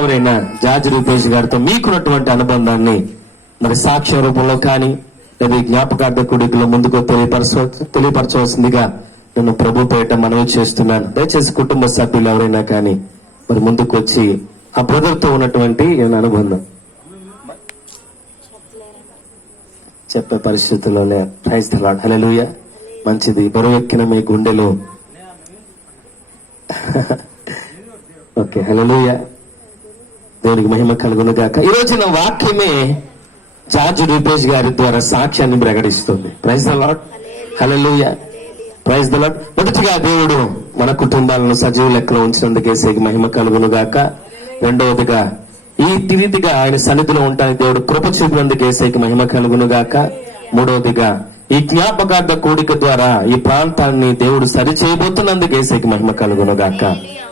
ఎవరైనా జార్జ్ రూపేష్ గారితో మీకున్నటువంటి అనుబంధాన్ని మరి సాక్ష్య రూపంలో కానీ లేదా జ్ఞాపకార్థ కూడికలో ముందుకు తెలియపరచవలసిందిగా నేను ప్రభు పేట మనవి చేస్తున్నాను. దయచేసి కుటుంబ సభ్యులు ఎవరైనా కానీ మరి ముందుకు వచ్చి ఆ బ్రదర్తో ఉన్నటువంటి అనుబంధం చెప్పే పరిస్థితుల్లోనే ప్రైజ్ ది లార్డ్. హల్లెలూయా. మంచిది. బరువెక్కిన మీ గుండెలో ఓకే. హల్లెలూయా. దేవునికి మహిమ కలుగును గాక. ఈ రోజున వాక్యమే జార్జ్ రూపేష్ గారి ద్వారా సాక్ష్యాన్ని ప్రకటిస్తుంది. Praise the lord. Hallelujah. Praise the lord. మొదటిగా దేవుడు మన కుటుంబాలను సజీవ లెక్కలో ఉంచినందుకేసేకి మహిమ కలుగును గాక. రెండవదిగా ఈ రీతిగా ఆయన సన్నిధిలో ఉంటానికి దేవుడు కృప చూపినందుకేసేకి మహిమ కలుగును గాక. మూడవదిగా ఈ జ్ఞాపకార్థ కూడిక ద్వారా ఈ ప్రాంతాన్ని దేవుడు సరిచేయబోతున్నందుకేసేకి మహిమ కలుగును గాక.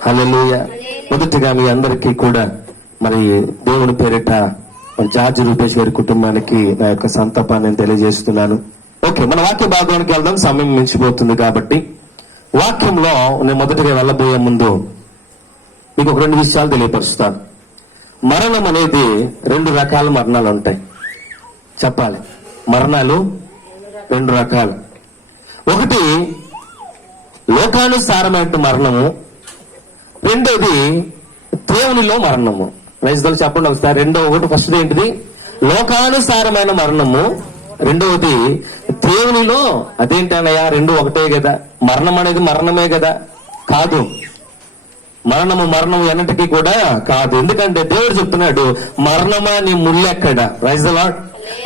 హల్లెలూయా. మొదటిగా మీ అందరికీ కూడా మరి దేవుని పేరిట జార్జ్ రూపేష్ గారి కుటుంబానికి నా యొక్క సంతాపాన్ని తెలియజేస్తున్నాను. ఓకే, మన వాక్య భాగానికి వెళ్దాం. సమయం మించిపోతుంది కాబట్టి వాక్యంలో నేను మొదటిగా వెళ్ళబోయే ముందు మీకు ఒక 2 విషయాలు తెలియపరుస్తాను. మరణం అనేది 2 రకాల మరణాలు ఉంటాయి. చెప్పాలి, మరణాలు 2 రకాలు. ఒకటి లోకానుసారమైన మరణము, రెండోది దేవునిలో మరణము. రైతులు చెప్పండి ఒకసారి. ఫస్ట్ ఏంటిది? లోకానుసారమైన మరణము. రెండవది దేవునిలో. అదేంటనయ్యా, 2 ఒకటే కదా? మరణం అనేది మరణమే కదా? కాదు. మరణము ఎన్నటికీ కూడా కాదు. ఎందుకంటే దేవుడు చెప్తున్నాడు, మరణమా నీ ముళ్ళెక్కడ? Praise the Lord.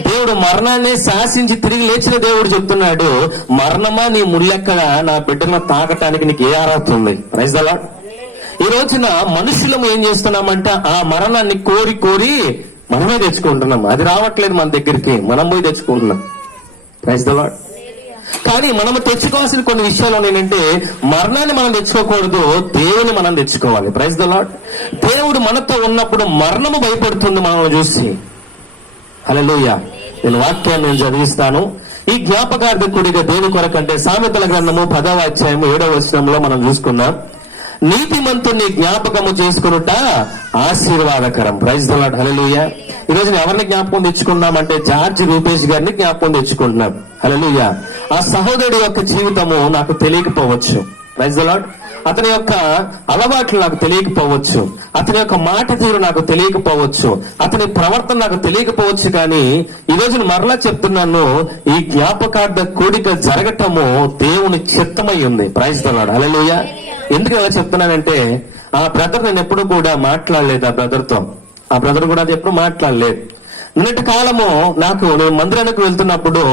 దేవుడు మరణాన్ని శాసించి తిరిగి లేచిన దేవుడు చెప్తున్నాడు, మరణమా నీ ముళ్ళెక్కడ? నా బిడ్డను తాకటానికి నీకు ఏ అర్హత ఉంది? Praise the Lord. ఈ రోజున మనుషులం ఏం చేస్తున్నామంటే ఆ మరణాన్ని కోరి మనమే తెచ్చుకుంటున్నాం. అది రావట్లేదు మన దగ్గరికి, మనం పోయి తెచ్చుకుంటున్నాం. Praise the lord. కానీ మనము తెచ్చుకోవాల్సిన కొన్ని విషయాలు ఏంటంటే, మరణాన్ని మనం తెచ్చుకోకూడదు, దేవుని మనం తెచ్చుకోవాలి. Praise the Lord. దేవుడు మనతో ఉన్నప్పుడు మరణము భయపడుతుంది మనల్ని చూసి. హల్లెలూయా. నేను వాక్యాన్ని చదివిస్తాను. ఈ జ్ఞాపకార్థ కూడిక దేని కొరకంటే సామెతల గ్రంథము 10వ అధ్యాయము 7వ వచనంలో మనం చూసుకున్నాం. నీతిమంతుని జ్ఞాపకము చేసుకునుట ఆశీర్వాదకరం. Praise the lord. హల్లెలూయా. ఈ రోజు ఎవరిని జ్ఞాపకం తెచ్చుకున్నామంటే జార్జ్ రూపేష్ గారిని జ్ఞాపకం తెచ్చుకుంటున్నాం. హల్లెలూయా. ఆ సహోదరుడి యొక్క జీవితము నాకు తెలియకపోవచ్చు. Praise the Lord. అతని యొక్క అలవాట్లు నాకు తెలియకపోవచ్చు, అతని యొక్క మాట తీరు నాకు తెలియకపోవచ్చు, అతని ప్రవర్తన నాకు తెలియకపోవచ్చు. కానీ ఈ రోజు మరలా చెప్తున్నాను, ఈ జ్ఞాపకార్థ కూడిక జరగటము దేవుని చిత్తమై ఉంది. Praise the lord. హల్లెలూయా. ఎందుకు ఎలా చెప్తున్నానంటే, ఆ బ్రదర్ నేను ఎప్పుడు కూడా మాట్లాడలేదు. ఆ బ్రదర్ కూడా అది ఎప్పుడు మాట్లాడలేదు. నిన్నటి కాలము నేను మందిరానికి వెళ్తున్నప్పుడు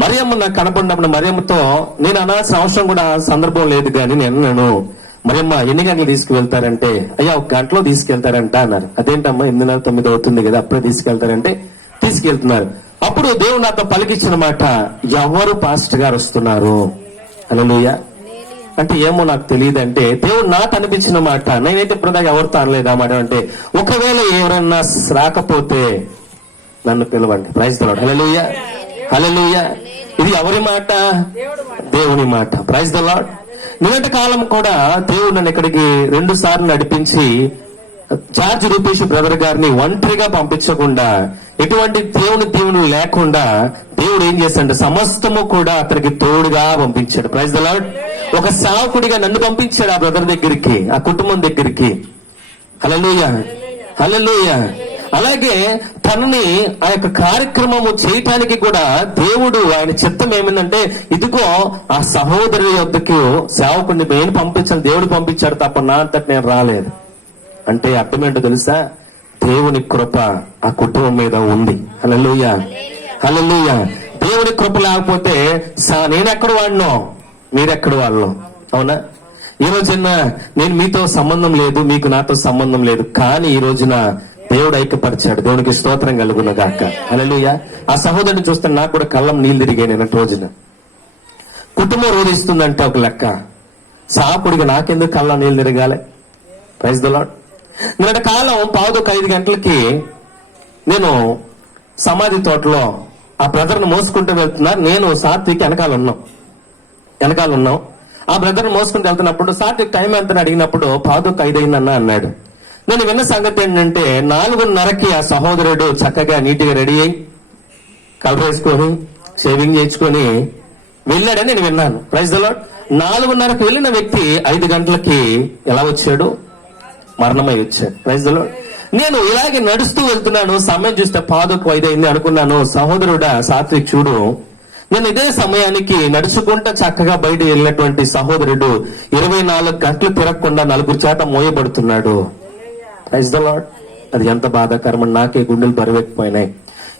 మరియమ్మ నాకు కనపడినప్పుడు మరియమ్మతో నేను అనాల్సిన అవసరం కూడా సందర్భం లేదు. కానీ నేను మరియమ్మ ఎన్ని గంటలు తీసుకువెళ్తారంటే, అయ్యా 1 గంటలో తీసుకెళ్తారంట అన్నారు. అదేంటమ్మా 8:09 అవుతుంది కదా, అప్పుడే తీసుకెళ్తారంటే తీసుకెళ్తున్నారు. అప్పుడు దేవుడు నాతో పలికిచ్చిన మాట, ఎవరు పాస్టర్ గారు వస్తున్నారు? హల్లెలూయా. అంటే ఏమో నాకు తెలియదు అంటే దేవుడు నాకు అనిపించిన మాట. నేనైతే ఇప్పుడు ఎవరితో అనలేదు ఆ మాట. అంటే ఒకవేళ ఎవరన్నా రాకపోతే నన్ను పిలవండి. Praise the lord. Hallelujah. Hallelujah. ఇది ఎవరి మాట? దేవుని మాట. Praise the lord. నిన్నటి కాలం కూడా దేవుడు నన్ను ఇక్కడికి 2 సార్లు నడిపించి జార్జ్ రూపేష్ బ్రదర్ గారిని ఒంటరిగా పంపించకుండా, ఎటువంటి దేవుని లేకుండా దేవుడు ఏం చేశాడు? సమస్తము కూడా అతనికి తోడుగా పంపించాడు. Praise the Lord. ఒక సేవకుడిగా నన్ను పంపించాడు ఆ బ్రదర్ దగ్గరికి, ఆ కుటుంబం దగ్గరికి. హల్లెలూయా. హల్లెలూయా. అలాగే తనని ఆ యొక్క కార్యక్రమము చేయటానికి కూడా దేవుడు ఆయన చిత్తం ఏమిందంటే, ఇదిగో ఆ సహోదరి యొద్దకు సేవకుడిని నేను పంపించాను, దేవుడు పంపించాడు తప్ప నా అంతటి నేను రాలేదు. అంటే అర్థం ఏంటో తెలుసా? దేవుని కృప ఆ కుటుంబం మీద ఉంది. హల్లెలూయా. హల్లెలూయా. దేవుని కృప లేకపోతే నేనెక్కడ వాడినో మీరెక్కడ వాళ్ళం. అవునా? ఈ రోజున నేను మీతో సంబంధం లేదు, మీకు నాతో సంబంధం లేదు. కానీ ఈ రోజున దేవుడు ఐక్యపరిచాడు. దేవునికి స్తోత్రం కలుగును గాక. హల్లెలూయా. ఆ సహోదరుని చూస్తే నాకు కూడా కళ్ళం నీళ్ళు తిరిగాయి నిన్నటి రోజున. కుటుంబం రోధిస్తుందంటే ఒక లెక్క, సాపుడిగా నాకెందుకు కళ్ళం నీళ్ళు తిరగాలి? Praise the lord. నిన్నటి కాలం 4:05 గంటలకి నేను సమాధి తోటలో ఆ బ్రదర్ను మోసుకుంటూ వెళ్తున్నారు. నేను సాత్విక్ వెనకాల ఉన్నాం. ఆ బ్రదర్ను మోసుకుంటూ వెళ్తున్నప్పుడు సాత్విక్ టైం ఎంత అడిగినప్పుడు 4:05 అయిందన్నా అన్నాడు. నేను విన్న సంగతి ఏంటంటే 4:30కి ఆ సహోదరుడు చక్కగా నీట్గా రెడీ అయ్యి కలర్ వేసుకొని షేవింగ్ చేయించుకొని వెళ్ళాడని నేను విన్నాను. Praise the lord. 4:30కి వెళ్ళిన వ్యక్తి 5 గంటలకి ఎలా వచ్చాడు? మరణమై వచ్చాడు. Praise the Lord. నేను ఇలాగే నడుస్తూ వెళ్తున్నాను, సమయం చూస్తే 4:05 అయింది అనుకున్నాను. సహోదరుడా సాత్విక్ చూడు, నేను ఇదే సమయానికి నడుచుకుంటా చక్కగా బయట వెళ్ళినటువంటి సహోదరుడు 24 గంటలు తిరగకుండా 4 చేత మోయబడుతున్నాడు. Praise the Lord. అది ఎంత బాధాకరమని నాకే గుండెలు బరువెక్కిపోయినాయి.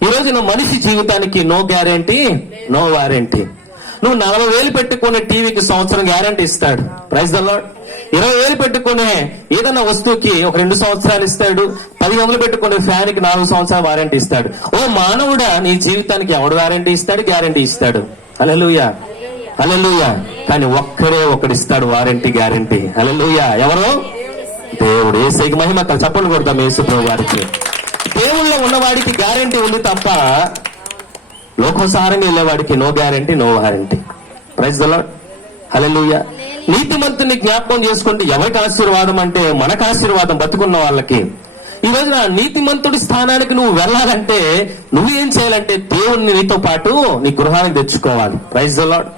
ఈ రోజున మనిషి జీవితానికి నో గ్యారెంటీ, నో వారంటీ. నువ్వు 40,000 పెట్టుకునే టీవీకి సంవత్సరం గ్యారెంటీ ఇస్తాడు. Praise the lord. 20,000 పెట్టుకునే ఏదైనా వస్తువుకి ఒక 2 సంవత్సరాలు ఇస్తాడు. 10,000 పెట్టుకునే ఫ్యాన్ కి 4 సంవత్సరాలు వారంటీ ఇస్తాడు. ఓ మానవుడా, నీ జీవితానికి ఎవడు వారంటీ ఇస్తాడు? గ్యారెంటీ ఇస్తాడు. హల్లెలూయా, హల్లెలూయా. కానీ ఒక్కడే ఒకడిస్తాడు వారంటీ, గ్యారెంటీ. హల్లెలూయా. ఎవరు? దేవుడు. యేసయ్యకి మహిమ. చప్పట్లు కొడతాం యేసు ప్రభు వారికి. దేవుళ్ళో ఉన్నవాడికి గ్యారెంటీ ఉంది తప్ప లోకోసారంగా వెళ్ళేవాడికి no guarantee, no warranty. Praise the lord. Hallelujah. నీతిమంతుని జ్ఞాపకం చేసుకుంటే ఎవరికి ఆశీర్వాదం అంటే మనకు ఆశీర్వాదం, బతుకున్న వాళ్ళకి. ఈ రోజున నీతిమంతుడి స్థానానికి నువ్వు వెళ్ళాలంటే నువ్వేం చేయాలంటే దేవుణ్ణి నీతో పాటు నీ గృహానికి తెచ్చుకోవాలి. Praise the Lord.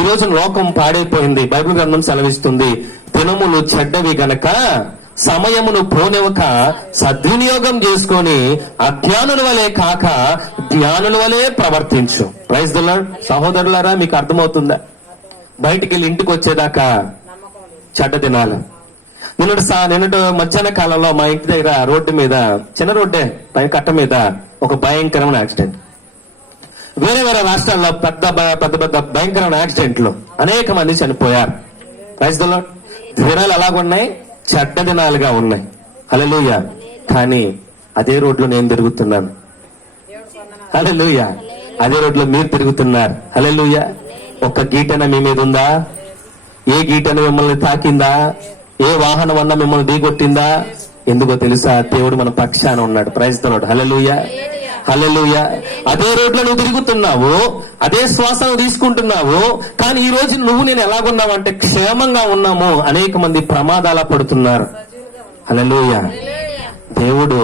ఈ రోజున లోకం పాడైపోయింది. బైబిల్ గ్రంథం సెలవిస్తుంది, దినములు చెడ్డవి గనక సమయమును పోనివ్వక సద్వినియోగం చేసుకొని అజ్ఞానుల వలె కాక జ్ఞానుల వలె ప్రవర్తించు. Praise the lord. సహోదరులారా, మీకు అర్థమవుతుందా? బయటికి వెళ్ళి ఇంటికి వచ్చేదాకా చెడ్డ దినాలు. నిన్నటి మధ్యాహ్న కాలంలో మా ఇంటి దగ్గర రోడ్డు మీద, చిన్న రోడ్డే పైన కట్ట మీద ఒక భయంకరమైన యాక్సిడెంట్. వేరే వేరే రాష్ట్రాల్లో పెద్ద పెద్ద భయంకరమైన యాక్సిడెంట్లు అనేక మంది చనిపోయారు. Praise the Lord. దినాలు అలాగున్నాయి, చెడ్డ దినాలుగా ఉన్నాయి. హల్లెలూయా. కానీ అదే రోడ్లో నేను తిరుగుతున్నాను. హల్లెలూయా. అదే రోడ్లో మీరు తిరుగుతున్నారు. హల్లెలూయా. ఒక్క గీటన మీ మీద ఉందా? ఏ గీటన మిమ్మల్ని తాకిందా? ఏ వాహనం అన్నా మిమ్మల్ని ఢీకొట్టిందా? ఎందుకో తెలుసా? దేవుడు మన పక్షాన ఉన్నాడు. Praise the lord. Hallelujah, hallelujah. అదే రోడ్లో నువ్వు తిరుగుతున్నావు, అదే శ్వాసను తీసుకుంటున్నావు. కానీ ఈ రోజు నువ్వు నేను ఎలాగున్నావు అంటే క్షేమంగా ఉన్నాము. అనేక మంది ప్రమాదాల పడుతున్నారు. హల్లెలూయా. దేవుడు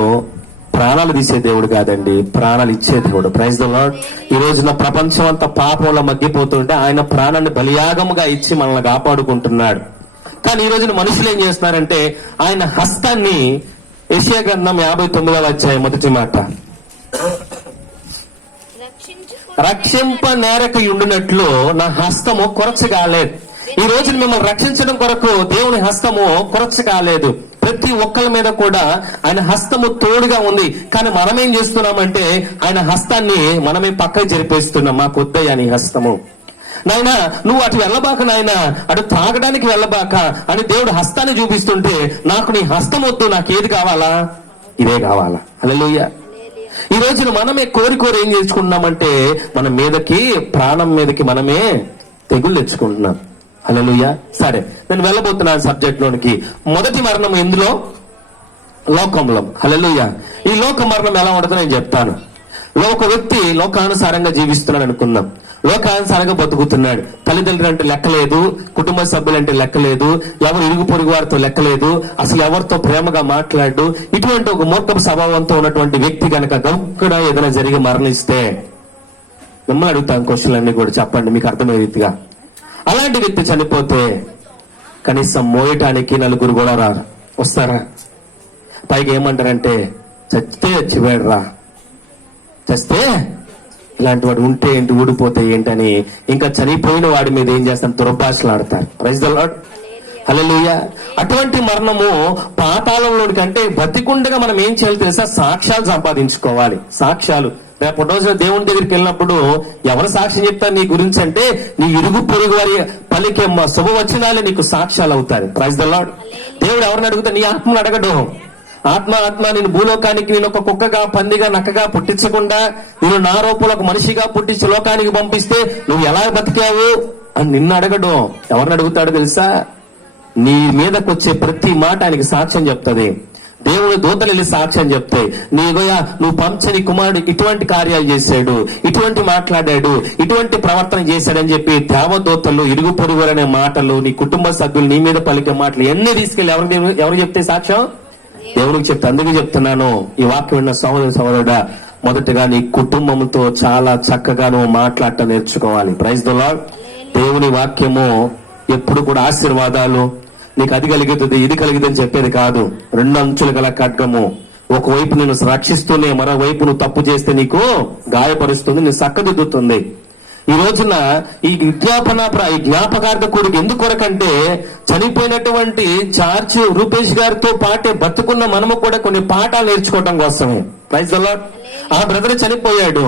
ప్రాణాలు తీసే దేవుడు కాదండి, ప్రాణాలు ఇచ్చే దేవుడు. Praise the Lord. ఈ రోజున ప్రపంచం అంతా పాపంలో మగ్గిపోతుంటే ఆయన ప్రాణాన్ని బలియాగముగా ఇచ్చి మనల్ని కాపాడుకుంటున్నాడు. కానీ ఈ రోజున మనుషులు ఏం చేస్తున్నారంటే ఆయన హస్తాన్ని, యెషయా గ్రంథం 59వ అధ్యాయం మొదటి మాట, రక్షింప నేరక ఉండినట్లు నా హస్తము కొరచ కాలేదు. ఈ రోజున మిమ్మల్ని రక్షించడం కొరకు దేవుని హస్తము కొరచ కాలేదు. ప్రతి ఒక్కరి మీద కూడా ఆయన హస్తము తోడుగా ఉంది. కానీ మనం ఏం చేస్తున్నామంటే ఆయన హస్తాన్ని మనమే పక్కకు జరిపేస్తున్నాం. మాకు వద్దయ్యా నీ హస్తము. నాయనా నువ్వు అటు వెళ్ళబాక, నాయన అటు తాగడానికి వెళ్ళబాక అని దేవుడు హస్తాన్ని చూపిస్తుంటే నాకు నీ హస్తం వద్దు, నాకు ఏది కావాలా? ఇదే కావాలా. హల్లెలూయా. ఈ రోజున మనమే కోరి ఏం చేసుకుంటున్నామంటే మన మీదకి, ప్రాణం మీదకి మనమే తెగులు తెచ్చుకుంటున్నాం. హల్లెలూయా. సరే, నేను వెళ్ళబోతున్నాను సబ్జెక్ట్ లోనికి. మొదటి మరణం ఎందులో? లోకంలో. హల్లెలూయా. ఈ లోక మరణం ఎలా ఉంటుందో నేను చెప్తాను. ఒక వ్యక్తి లోకానుసారంగా జీవిస్తున్నాడు అనుకుందాం. లోకానుసారంగా బతుకుతున్నాడు. తల్లిదండ్రులు అంటే లెక్కలేదు, కుటుంబ సభ్యులంటే లెక్కలేదు, ఎవరు ఇరుగు పొరుగు వారితో లెక్కలేదు, అసలు ఎవరితో ప్రేమగా మాట్లాడు. ఇటువంటి ఒక మూర్ఖపు స్వభావంతో ఉన్నటువంటి వ్యక్తి కనుక గౌక్కుడా ఏదైనా జరిగి మరణిస్తే మిమ్మల్ని అడుగుతాను క్వశ్చన్లు అన్ని కూడా చెప్పండి మీకు అర్థమయ్యే రీతిగా. అలాంటి వ్యక్తి చనిపోతే కనీసం మోయటానికి నలుగురు కూడా రారు, వస్తారా? పైగా ఏమంటారంటే చచ్చితే చచ్చిపోయాడు రా, చస్తే ఇలాంటి వాడు ఉంటే ఏంటి, ఊడిపోతే ఏంటని ఇంకా చనిపోయిన వాడి మీద ఏం చేస్తాం? దుర్భాషలు ఆడతారు. Praise the lord. హల్లెలూయా. అటువంటి మరణము పాతాళంలోకి అంటే బతికుండగా మనం ఏం చేయాలి తెలుసా? సాక్ష్యాలు సంపాదించుకోవాలి. సాక్ష్యాలు. రేపు రోజున దేవుని దగ్గరికి వెళ్ళినప్పుడు ఎవరు సాక్ష్యం చెప్తారు నీ గురించి అంటే నీ ఇరుగు పొరుగు వారి పలికే శుభవచనాలే నీకు సాక్ష్యాలు అవుతాయి. Praise the Lord. దేవుడు ఎవరిని అడుగుతా? నీ ఆత్మను అడగడు. ఆత్మ నేను భూలోకానికి నేను ఒక కుక్కగా, పందిగా, నక్కగా పుట్టించకుండా నేను నా రూపంలో ఒక మనిషిగా పుట్టించి లోకానికి పంపిస్తే నువ్వు ఎలా బతికావు అని నిన్ను అడగడు. ఎవరిని అడుగుతాడు తెలుసా? నీ మీదకి వచ్చే ప్రతి మాట ఆయనకి సాక్ష్యం చెప్తుంది. దేవుని దూతలు వెళ్ళి సాక్ష్యం చెప్తాయి. నువ్వు పంచని కుమారుడు ఇటువంటి కార్యాలు చేశాడు, ఇటువంటి మాట్లాడాడు, ఇటువంటి ప్రవర్తన చేశాడని చెప్పి దేవదూతలు, ఇరుగు పొరుగులనే మాటలు, నీ కుటుంబ సభ్యులు నీ మీద పలికే మాటలు ఎన్ని తీసుకెళ్లి ఎవరు చెప్తే సాక్ష్యం? దేవునికి చెప్తా. అందుకే చెప్తున్నాను, ఈ వాక్యం విన్న సహోదరుడా, మొదటగా నీ కుటుంబంతో చాలా చక్కగా నువ్వు మాట్లాడటం నేర్చుకోవాలి. Praise the Lord. దేవుని వాక్యము ఎప్పుడు కూడా ఆశీర్వాదాలు, నీకు అది కలిగుతుంది ఇది కలిగిద్దని చెప్పేది కాదు. రెండు అంచులు గల ఖడ్గము. ఒకవైపు నేను రక్షిస్తూనే మరోవైపు నువ్వు తప్పు చేస్తే నీకు గాయపరుస్తుంది, నేను చక్కదిద్దుతుంది. ఈ రోజున ఈ జ్ఞాపకార్థకుడికి ఎందుకు కొరకంటే, చనిపోయినటువంటి జార్జ్ రూపేష్ గారితో పాటే బతుకున్న మనము కూడా కొన్ని పాఠాలు నేర్చుకోవడం కోసమే. Praise the Lord. ఆ బ్రదర్ చనిపోయాడు,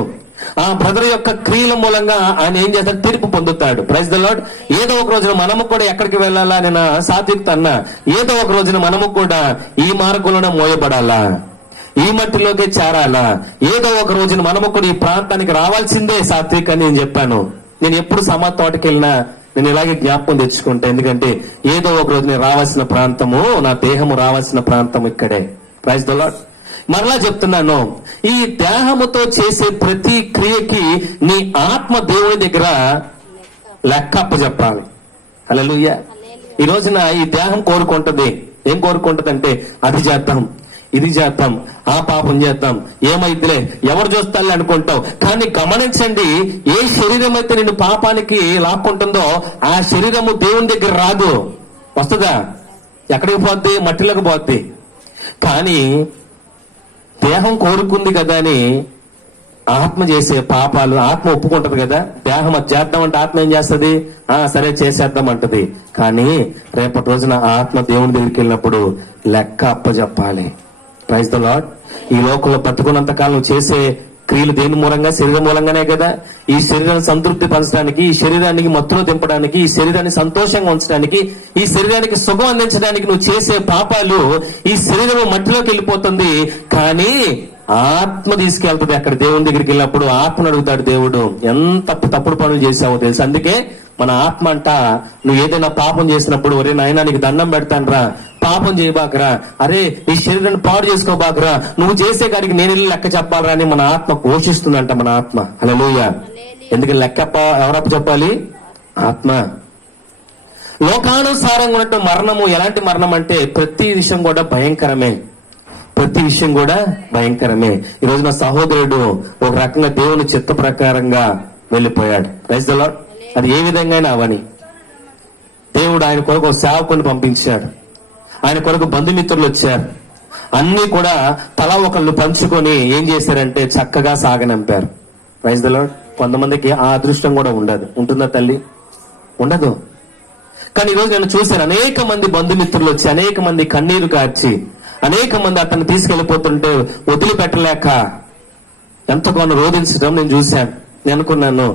ఆ బ్రదర్ యొక్క క్రియల మూలంగా ఆయన ఏం చేస్తాడు, తీర్పు పొందుతాడు. Praise the Lord. ఏదో ఒక రోజున మనము కూడా ఎక్కడికి వెళ్ళాలా, నేను సాత్విక్ అన్నా, ఏదో ఒక రోజున మనము కూడా ఈ మార్గంలోనే మోయబడాలా, ఈ మట్టిలోకి చేరాలా, ఏదో ఒక రోజున మనము కూడా ఈ ప్రాంతానికి రావాల్సిందే సాత్విక్ అని నేను చెప్పాను. నేను ఎప్పుడు సమాధి తోటకి వెళ్ళినా నేను ఇలాగే జ్ఞాపకం తెచ్చుకుంటా. ఎందుకంటే ఏదో ఒక రోజు నేను రావాల్సిన ప్రాంతము, నా దేహము రావాల్సిన ప్రాంతం ఇక్కడే. Praise the Lord. మరలా చెప్తున్నాను, ఈ దేహముతో చేసే ప్రతి క్రియకి నీ ఆత్మ దేవుని దగ్గర లెక్క అప్పచెప్పాలి. హల్లెలూయా. ఈ రోజున ఈ దేహం కోరుకుంటది, ఏం కోరుకుంటది అంటే, అది చేద్దాం, ఇది చేద్దాం, ఆ పాపం చేద్దాం, ఏమైద్దిలే, ఎవరు చూస్తాలే అనుకుంటావు. కానీ గమనించండి, ఏ శరీరం అయితే నిన్ను పాపానికి లాక్కుంటుందో ఆ శరీరము దేవుని దగ్గర రాదు. వస్తుందా? ఎక్కడికి పోద్ది? మట్టిలోకి పోద్ది. కానీ దేహం కోరుకుంది కదా అని ఆత్మ చేసే పాపాలు ఆత్మ ఒప్పుకుంటది కదా. దేహం అది చేద్దాం అంటే ఆత్మ ఏం చేస్తుంది, సరే చేసేద్దాం అంటది. కానీ రేపటి రోజున ఆత్మ దేవుని దగ్గరికి వెళ్ళినప్పుడు లెక్క అప్పచెప్పాలి. Praise the Lord. ఈ లోకంలో బతుకున్నంత కాలం చేసే క్రియలు దేని మూలంగా, శరీరం మూలంగానే కదా. ఈ శరీరాన్ని సంతృప్తి పరచడానికి, ఈ శరీరానికి మత్తులో దింపడానికి, ఈ శరీరాన్ని సంతోషంగా ఉంచడానికి, ఈ శరీరానికి సుఖం అందించడానికి నువ్వు చేసే పాపాలు ఈ శరీరం మట్టిలోకి వెళ్ళిపోతుంది. కానీ ఆత్మ తీసుకెళ్తుంది అక్కడ దేవుని దగ్గరికి వెళ్ళినప్పుడు. ఆత్మను అడుగుతాడు దేవుడు, ఎంత తప్పుడు పనులు చేసావో తెలుసు. అందుకే మన ఆత్మ అంట, నువ్వు ఏదైనా పాపం చేసినప్పుడు, ఒరే నాయనా నీకు దండం పెడతాను రా, పాపం చేయబాకరా, అరే నీ శరీరాన్ని పాడు చేసుకోబాకరా, నువ్వు చేసే కాడికి నేను వెళ్ళి లెక్క చెప్పాలరా అని మన ఆత్మ ఘోషిస్తుందంట. మన ఆత్మ. హల్లెలూయా. ఎందుకని లెక్క ఎవరప్ప చెప్పాలి? ఆత్మ. లోకానుసారంగా ఉన్నట్టు మరణము ఎలాంటి మరణం అంటే, ప్రతి విషయం కూడా భయంకరమే, ప్రతి విషయం కూడా భయంకరమే. ఈ రోజు నా సహోదరుడు ఒక రకంగా దేవుని చిత్త ప్రకారంగా వెళ్ళిపోయాడు. Praise the Lord. అది ఏ విధంగా అవని దేవుడు ఆయన కొరకు ఒక సేవకుని పంపించాడు, ఆయన కొరకు బంధుమిత్రులు వచ్చారు, అన్ని కూడా తలా ఒకళ్ళు పంచుకొని ఏం చేశారంటే చక్కగా సాగనంపారు. Praise the lord. కొంతమందికి ఆ అదృష్టం కూడా ఉండదు. ఉంటుందా తల్లి? ఉండదు. కానీ ఈరోజు నేను చూశాను, అనేక మంది బంధుమిత్రులు వచ్చి, అనేక మంది కన్నీరు కార్చి, అనేక మంది అతన్ని తీసుకెళ్లిపోతుంటే వదిలిపెట్టలేక ఎంతగానో రోధించడం నేను చూశాను. నేను అనుకున్నాను,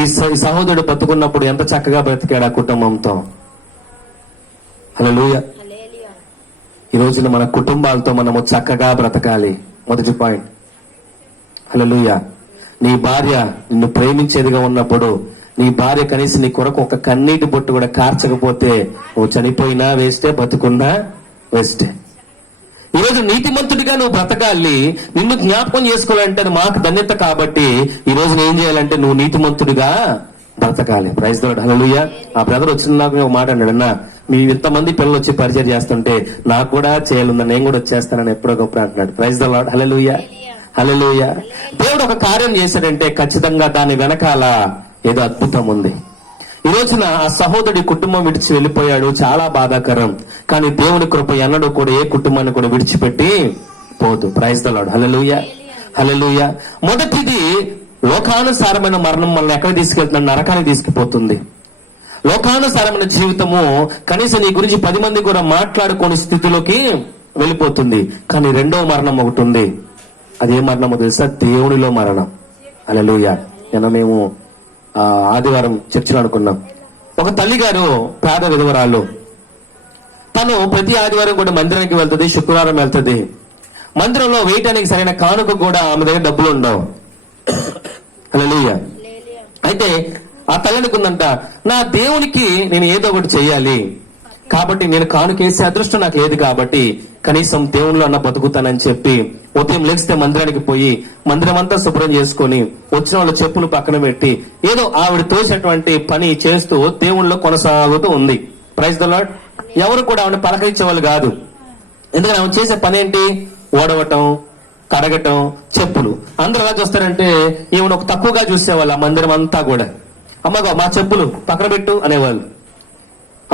ఈ సహోదరుడు బతుకున్నప్పుడు ఎంత చక్కగా బ్రతికాడు ఆ కుటుంబంతో. హల్లెలూయా. ఈ రోజున మన కుటుంబాలతో మనము చక్కగా బ్రతకాలి. మొదటి పాయింట్. హల్లెలూయా. నీ భార్య నిన్ను ప్రేమించేదిగా ఉన్నప్పుడు, నీ భార్య కనీసం నీ కొరకు ఒక కన్నీటి బొట్టు కూడా కార్చకపోతే, నువ్వు చనిపోయినా వేస్టే, బతుకున్నా వేస్టే. ఈరోజు నీతిమంతుడిగా నువ్వు బ్రతకాలి. నిన్ను జ్ఞాపకం చేసుకోవాలంటే అది మాకు ధన్యత. కాబట్టి ఈ రోజు ఏం చేయాలంటే నువ్వు నీతిమంతుడిగా బ్రతకాలి. Praise the lord. హల్లెలూయా. ఆ బ్రదర్ వచ్చిన నాకు ఒక మాట అన్నాడు, అన్నా మీ ఇంతమంది పిల్లలు వచ్చి పరిచయం చేస్తుంటే నాకు కూడా చేయాలందా, నేను కూడా వచ్చేస్తానని ఎప్పుడో గొప్ప అంటున్నాడు. Praise the lord. Hallelujah. Hallelujah. దేవుడు ఒక కార్యం చేశాడంటే ఖచ్చితంగా దాని వెనకాల ఏదో అద్భుతం ఉంది. ఈ రోజున ఆ సహోదరుడి కుటుంబం విడిచి వెళ్ళిపోయాడు, చాలా బాధాకరం. కానీ దేవుని కృప ఎన్నడూ కూడా ఏ కుటుంబాన్ని కూడా విడిచిపెట్టి పోదు. Praise the lord. Hallelujah. Hallelujah. మొదటిది, లోకానుసారమైన మరణం మనల్ని ఎక్కడ తీసుకెళ్తున్నా, నరకానికి తీసుకుపోతుంది. లోకానుసారమైన జీవితము కనీసం నీ గురించి 10 మంది కూడా మాట్లాడుకోని స్థితిలోకి వెళ్ళిపోతుంది. కానీ రెండవ మరణం ఒకటి ఉంది. అదే మరణము తెలుసా? దేవునిలో మరణం. హల్లెలూయా. మేము ఆదివారం చర్చలో అనుకున్నాం, ఒక తల్లి గారు పేద విధవరాలు, తను ప్రతి ఆదివారం కూడా మందిరానికి వెళ్తుంది, శుక్రవారం వెళ్తుంది. మందిరంలో వేయటానికి సరైన కానుక కూడా ఆమె దగ్గర డబ్బులు ఉండవు. హల్లెలూయా. అయితే ఆ తల్లి అనుకుందంట, నా దేవునికి నేను ఏదో ఒకటి చెయ్యాలి, కాబట్టి నేను కానుకేసే అదృష్టం నాకు లేదు, కాబట్టి కనీసం దేవుళ్ళు అన్న బతుకుతానని చెప్పి ఉదయం లేస్తే మందిరానికి పోయి మందిరం అంతా శుభ్రం చేసుకుని వచ్చిన వాళ్ళ చెప్పులు పక్కన పెట్టి ఏదో ఆవిడ తోసినటువంటి పని చేస్తూ దేవుళ్ళలో కొనసాగుతూ ఉంది. Praise the Lord. ఎవరు కూడా ఆవిడ పలకరించే వాళ్ళు కాదు. ఎందుకని ఆమె చేసే పని ఏంటి? ఓడవటం, కడగటం, చెప్పులు. అందరూ ఎలా చూస్తారంటే ఈమెను ఒక తక్కువగా చూసేవాళ్ళు ఆ మందిరం అంతా కూడా. అమ్మగో మా చెప్పులు పక్కన పెట్టు అనేవాళ్ళు.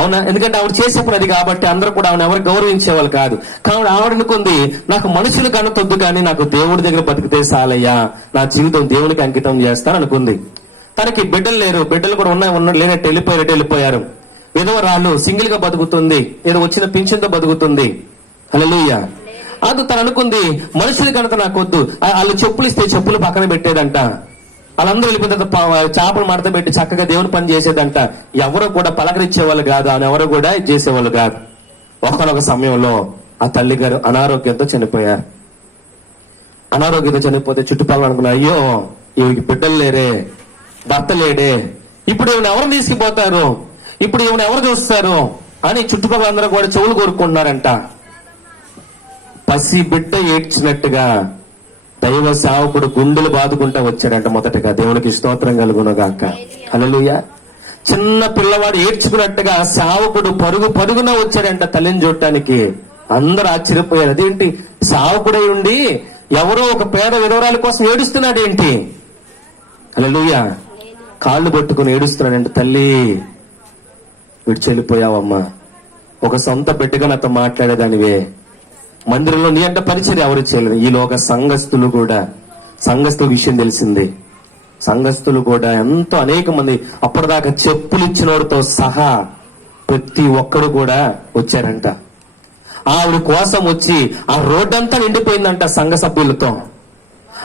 అవునా? ఎందుకంటే ఆవిడ చేసే పని అది కాబట్టి అందరూ కూడా ఆవిడ ఎవరు గౌరవించేవాళ్ళు కాదు. కాబట్టి ఆవిడ అనుకుంది, నాకు మనుషులు కనతొద్దు కానీ నాకు దేవుడి దగ్గర బతికితే చాలయ్యా, నా జీవితం దేవునికి అంకితం చేస్తాను అనుకుంది. తనకి బిడ్డలు లేరు, బిడ్డలు కూడా లేనట్టు వెళ్ళిపోయారు. విధవరాళ్ళు, సింగిల్ గా బతుకుతుంది, ఏదో వచ్చిన పింఛన్తో బతుకుతుంది. హల్లెలూయా. అది తను అనుకుంది, మనుషుల కనుక నాకు వద్దు. వాళ్ళు చెప్పులు ఇస్తే చెప్పులు పక్కన పెట్టేదంట. వాళ్ళందరూ వెళ్ళిపోయిన తర్వాత చేపలు మడత పెట్టి చక్కగా దేవుని పని చేసేదంట. ఎవరు కూడా పలకరించేవాళ్ళు కాదు, ఆయన ఎవరు కూడా చేసేవాళ్ళు కాదు. ఒకనొక సమయంలో ఆ తల్లి గారు అనారోగ్యంతో చనిపోయారు. అనారోగ్యంతో చనిపోతే చుట్టుపక్కల అనుకున్నారు, అయ్యో ఈవికి బిడ్డలు లేరే, భర్త లేడే, ఇప్పుడు ఈవిని ఎవరు తీసుకుపోతారు, ఇప్పుడు ఈవిని ఎవరు చూస్తారు అని చుట్టుపక్కల అందరూ కూడా చెవులు కోరుకుంటున్నారంట. పసి బిడ్డ ఏడ్చినట్టుగా దైవ సేవకుడు గుండెలు బాదుకుంటా వచ్చాడంట. మొదటగా దేవునికి స్తోత్రం కలుగునగాక. హల్లెలూయా. చిన్న పిల్లవాడు ఏడ్చుకున్నట్టుగా సేవకుడు పరుగున వచ్చాడంట తల్లిని చూడటానికి. అందరూ ఆశ్చర్యపోయారు, అదేంటి సేవకుడై ఉండి ఎవరో ఒక పేద విధవరాల కోసం ఏడుస్తున్నాడు ఏంటి? హల్లెలూయా. కాళ్ళు పట్టుకుని ఏడుస్తున్నాడంట. తల్లి విడిచి వెళ్ళిపోయావమ్మా, ఒక సొంత బిడ్డగా నాతో మాట్లాడేదానివే, మందిరంలో నీ అంట పరిచయం ఎవరు చేయలేదు. ఈలోగా సంఘస్థుల విషయం తెలిసింది. సంఘస్థులు కూడా ఎంతో అనేక మంది, అప్పటిదాకా చెప్పులు ఇచ్చినోడితో సహా ప్రతి ఒక్కరు కూడా వచ్చారంట. ఆవిడ కోసం వచ్చి ఆ రోడ్డంతా నిండిపోయిందంట సంఘ సభ్యులతో.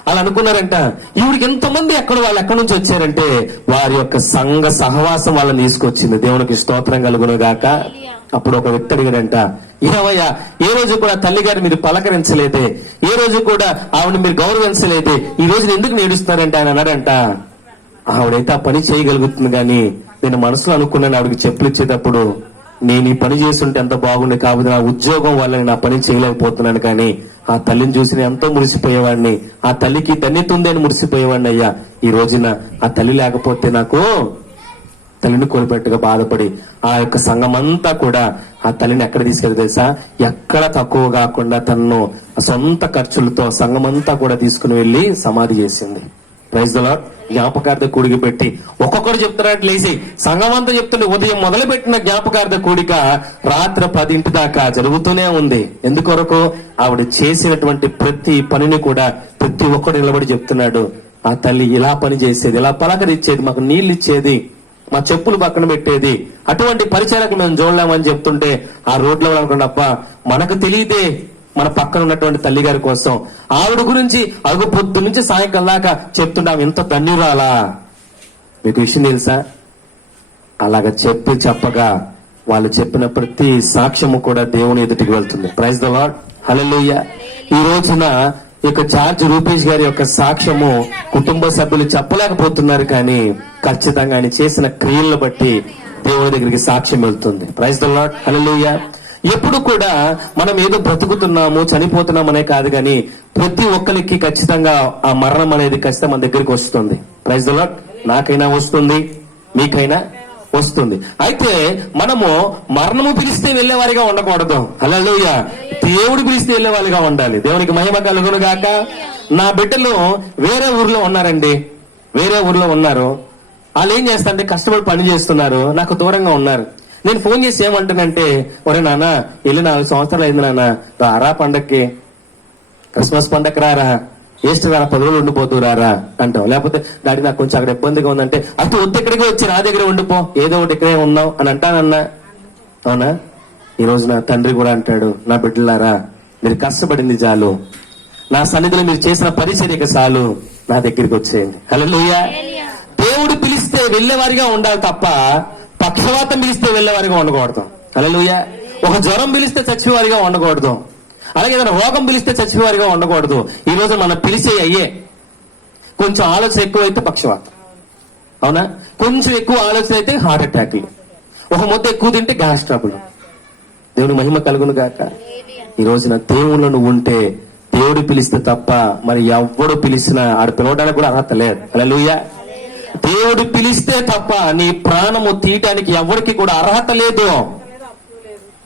అలా అనుకున్నారంట, ఈవిడికి ఎంతమంది ఎక్కడి నుంచి వచ్చారంటే వారి యొక్క సంఘ సహవాసం వాళ్ళని తీసుకొచ్చింది. దేవునికి స్తోత్రం కలుగును గాక. అప్పుడు ఒక వ్యక్తి అడిగాడంట, ఏవయ్యా ఏ రోజు కూడా తల్లి గారిని మీరు పలకరించలేదే, ఏ రోజు కూడా ఆవిడని మీరు గౌరవించలేదే, ఈ రోజు ఎందుకు నేడుస్తున్నారంటే ఆయన అన్నాడంట, ఆవిడైతే ఆ పని చేయగలుగుతుంది కానీ నేను మనసులో అనుకున్నాను, ఆవిడకి చెప్పులు ఇచ్చేటప్పుడు నేను ఈ పని చేస్తుంటే ఎంత బాగుండే, కాబట్టి నా ఉద్యోగం వల్ల నేను ఆ పని చేయలేకపోతున్నాను, కానీ ఆ తల్లిని చూసి నేను ఎంతో మురిసిపోయేవాడిని, ఆ తల్లికి ధన్యత అని మురిసిపోయేవాడిని. అయ్యా ఈ రోజున ఆ తల్లి లేకపోతే నాకు తల్లిని కోల్పెట్టుగా బాధపడి ఆ యొక్క సంఘం అంతా కూడా ఆ తల్లిని ఎక్కడ తీసుకెళ్ళి తెలుసా, ఎక్కడ తక్కువ కాకుండా తనను సొంత ఖర్చులతో సంఘం అంతా కూడా తీసుకుని వెళ్లి సమాధి చేసింది. Praise the Lord. జ్ఞాపకార్థ కూడిక పెట్టి ఒక్కొక్కరు చెప్తున్నట్టు లేచి సంఘం అంతా చెప్తుండే, ఉదయం మొదలు పెట్టిన జ్ఞాపకార్థ కూడిక రాత్రి 10 దాకా జరుగుతూనే ఉంది. ఎందుకొరకు? ఆవిడ చేసినటువంటి ప్రతి పనిని కూడా ప్రతి ఒక్కరు నిలబడి చెప్తున్నాడు, ఆ తల్లి ఇలా పని చేసేది, ఇలా పలకరిచ్చేది, మాకు నీళ్లు ఇచ్చేది, మా చెప్పులు పక్కన పెట్టేది, అటువంటి పరిచయాలకు మేము చూడలేమని చెప్తుంటే ఆ రోడ్లో అనుకోండి, అప్ప మనకు తెలియదే మన పక్కన ఉన్నటువంటి తల్లి గారి కోసం ఆవిడ గురించి అడుగు పొద్దు నుంచి సాయంకాలం దాకా చెప్తుంటాం, ఎంత ధన్యురాలా. మీకు విషయం తెలుసా? అలాగ చెప్పగా వాళ్ళు చెప్పిన ప్రతి సాక్ష్యము కూడా దేవుని ఎదుటికి వెళ్తుంది. Praise the lord. హల్లెలూయా. ఈ రోజున ఇక జార్జ్ రూపేష్ గారి యొక్క సాక్ష్యము కుటుంబ సభ్యులు చెప్పలేకపోతున్నారు, కానీ ఖచ్చితంగా ఆయన చేసిన క్రియలను బట్టి దేవుని దగ్గరికి సాక్ష్యం వెళ్తుంది. Praise the lord. హల్లెలూయా. ఎప్పుడు కూడా మనం ఏదో బ్రతుకుతున్నాము చనిపోతున్నాం అనే కాదు, కానీ ప్రతి ఒక్కరికి ఖచ్చితంగా ఆ మరణం అనేది ఖచ్చితంగా మన దగ్గరికి వస్తుంది. Praise the Lord. నాకైనా వస్తుంది, మీకైనా వస్తుంది. అయితే మనము మరణము పిలిస్తే వెళ్లేవారిగా ఉండకూడదు. హల్లెలూయా. దేవుడు పిలిస్తే వెళ్లేవారిగా ఉండాలి. దేవునికి మహిమ కలుగును గాక. నా బిడ్డలు వేరే ఊర్లో ఉన్నారండి, వేరే ఊర్లో ఉన్నారు. వాళ్ళు ఏం చేస్తారంటే కష్టపడి పని చేస్తున్నారు, నాకు దూరంగా ఉన్నారు. నేను ఫోన్ చేసి ఏమంటానంటే, ఒరే నాన్న వెళ్ళి 4 సంవత్సరాలు అయింది నాన్న, రారా పండక్కి, క్రిస్మస్ పండక్కి రారా, ఏస్ట్ రారా, 10 రోజులు ఉండిపోతూ రారా అంటాం. లేకపోతే డాడీ నాకు కొంచెం అక్కడ ఇబ్బందిగా ఉందంటే, అటు వద్దు ఇక్కడికి వచ్చి నా దగ్గర ఉండిపో, ఏదో ఒకటి ఇక్కడే ఉన్నావు అని అంటానన్నా. అవునా? ఈ రోజు నా తండ్రి కూడా అంటాడు, నా బిడ్డలారా మీరు కష్టపడింది చాలు, నా సన్నిధిలో మీరు చేసిన పరిచర్యక చాలు, నా దగ్గరికి వచ్చేయండి. హల్లెలూయా. దేవుడు పిలిస్తే వెళ్లేవారిగా ఉండాలి తప్ప పక్షవాతం పిలిస్తే వెళ్లేవారిగా ఉండకూడదు. హల్లెలూయా. ఒక జ్వరం పిలిస్తే చచ్చేవారిగా ఉండకూడదు. అలాగే ఏదైనా రోగం పిలిస్తే చచ్చిపోయేవారిగా ఉండకూడదు. ఈ రోజు మనం పిలిచే అయ్యే కొంచెం ఆలోచన ఎక్కువైతే పక్షవాతం, అవునా? కొంచెం ఎక్కువ ఆలోచన అయితే హార్ట్ అటాక్లు, ఒక ముద్ద ఎక్కువ తింటే గ్యాస్ ట్రబుల్. దేవుని మహిమ కలుగును గాక. ఈ రోజున దేవుళ్ళు నువ్వు ఉంటే దేవుడు పిలిస్తే తప్ప మరి ఎవడు పిలిచినా ఆడ పిలవడానికి కూడా అర్హత లేదు. హల్లెలూయా. దేవుడు పిలిస్తే తప్ప నీ ప్రాణము తీయటానికి ఎవరికి కూడా అర్హత లేదు.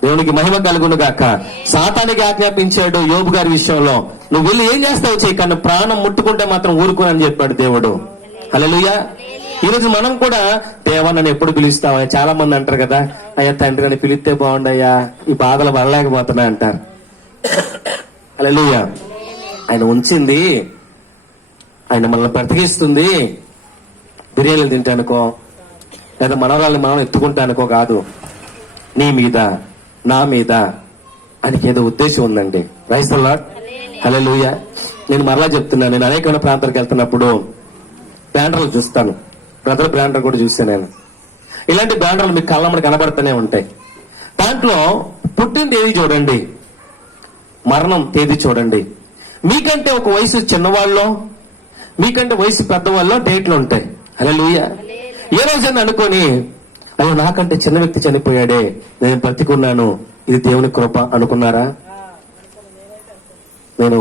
దేవునికి మహిమ కలుగును గాక. సాతానికి ఆజ్ఞాపించాడు యోబు గారి విషయంలో, నువ్వు వెళ్ళి ఏం చేస్తావు చెయ్యి, కానీ ప్రాణం ముట్టుకుంటే మాత్రం ఊరుకోనని చెప్పాడు దేవుడు. హల్లెలూయా. ఈ రోజు మనం కూడా దేవా నన్ను ఎప్పుడు పిలుస్తావా? చాలా మంది అంటారు కదా, అయ్యా తండ్రి నన్ను పిలిస్తే బాగుండయ్యా, ఈ బాధలు పడలేకపోతున్నా అంటారు. హల్లెలూయా. ఆయన ఉంచింది, ఆయన మనల్ని బ్రతికిస్తుంది బిర్యానీలు తింటానుకో, లేదా మనవరాల్ని మనం ఎత్తుకుంటానుకో కాదు, నీ మీద నా మీద ఆయనకి ఏదో ఉద్దేశం ఉందండి. Praise the lord. హల్లెలూయా. నేను మరలా చెప్తున్నాను, నేను అనేకమైన ప్రాంతాలకు వెళ్తున్నప్పుడు బ్యానర్లు చూస్తాను. బ్రదర్ బ్యానర్ కూడా చూసాను నేను. ఇలాంటి బ్యానర్లు మీకు కళ్ళ మనకు కనబడుతూనే ఉంటాయి. దాంట్లో పుట్టిన తేదీ చూడండి, మరణం తేదీ చూడండి. మీకంటే ఒక వయసు చిన్నవాళ్ళలో, మీకంటే వయసు పెద్దవాళ్ళలో డేట్లు ఉంటాయి. హల్లెలూయా. ఏ రోజైనా అనుకొని, అయ్యో నాకంటే చిన్న వ్యక్తి చనిపోయాడే, నేను బ్రతికున్నాను, ఇది దేవుని కృప అనుకున్నారా? నేను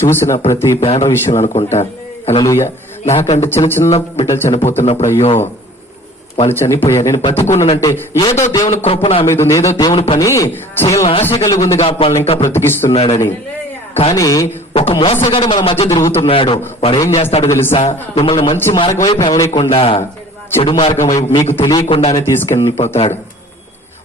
చూసిన ప్రతి బ్యానర్ విషయంలో అనుకుంటాను, హల్లెలూయా, నాకంటే చిన్న చిన్న బిడ్డలు చనిపోతున్నప్పుడు అయ్యో వాళ్ళు చనిపోయారు, నేను బతికున్నానంటే ఏదో దేవుని కృప నా మీద ఉంది, ఏదో దేవుని పని చేయాలని ఆశ కలిగి ఉంది కాబట్టి వాళ్ళని ఇంకా బ్రతికిస్తున్నాడని. కానీ ఒక మోసగాడు మన మధ్య తిరుగుతున్నాడు. వాడు ఏం చేస్తాడో తెలుసా? మిమ్మల్ని మంచి మార్గం వైపు వెళ్ళలేకుండా చెడు మార్గం వైపు మీకు తెలియకుండానే తీసుకెళ్ళిపోతాడు.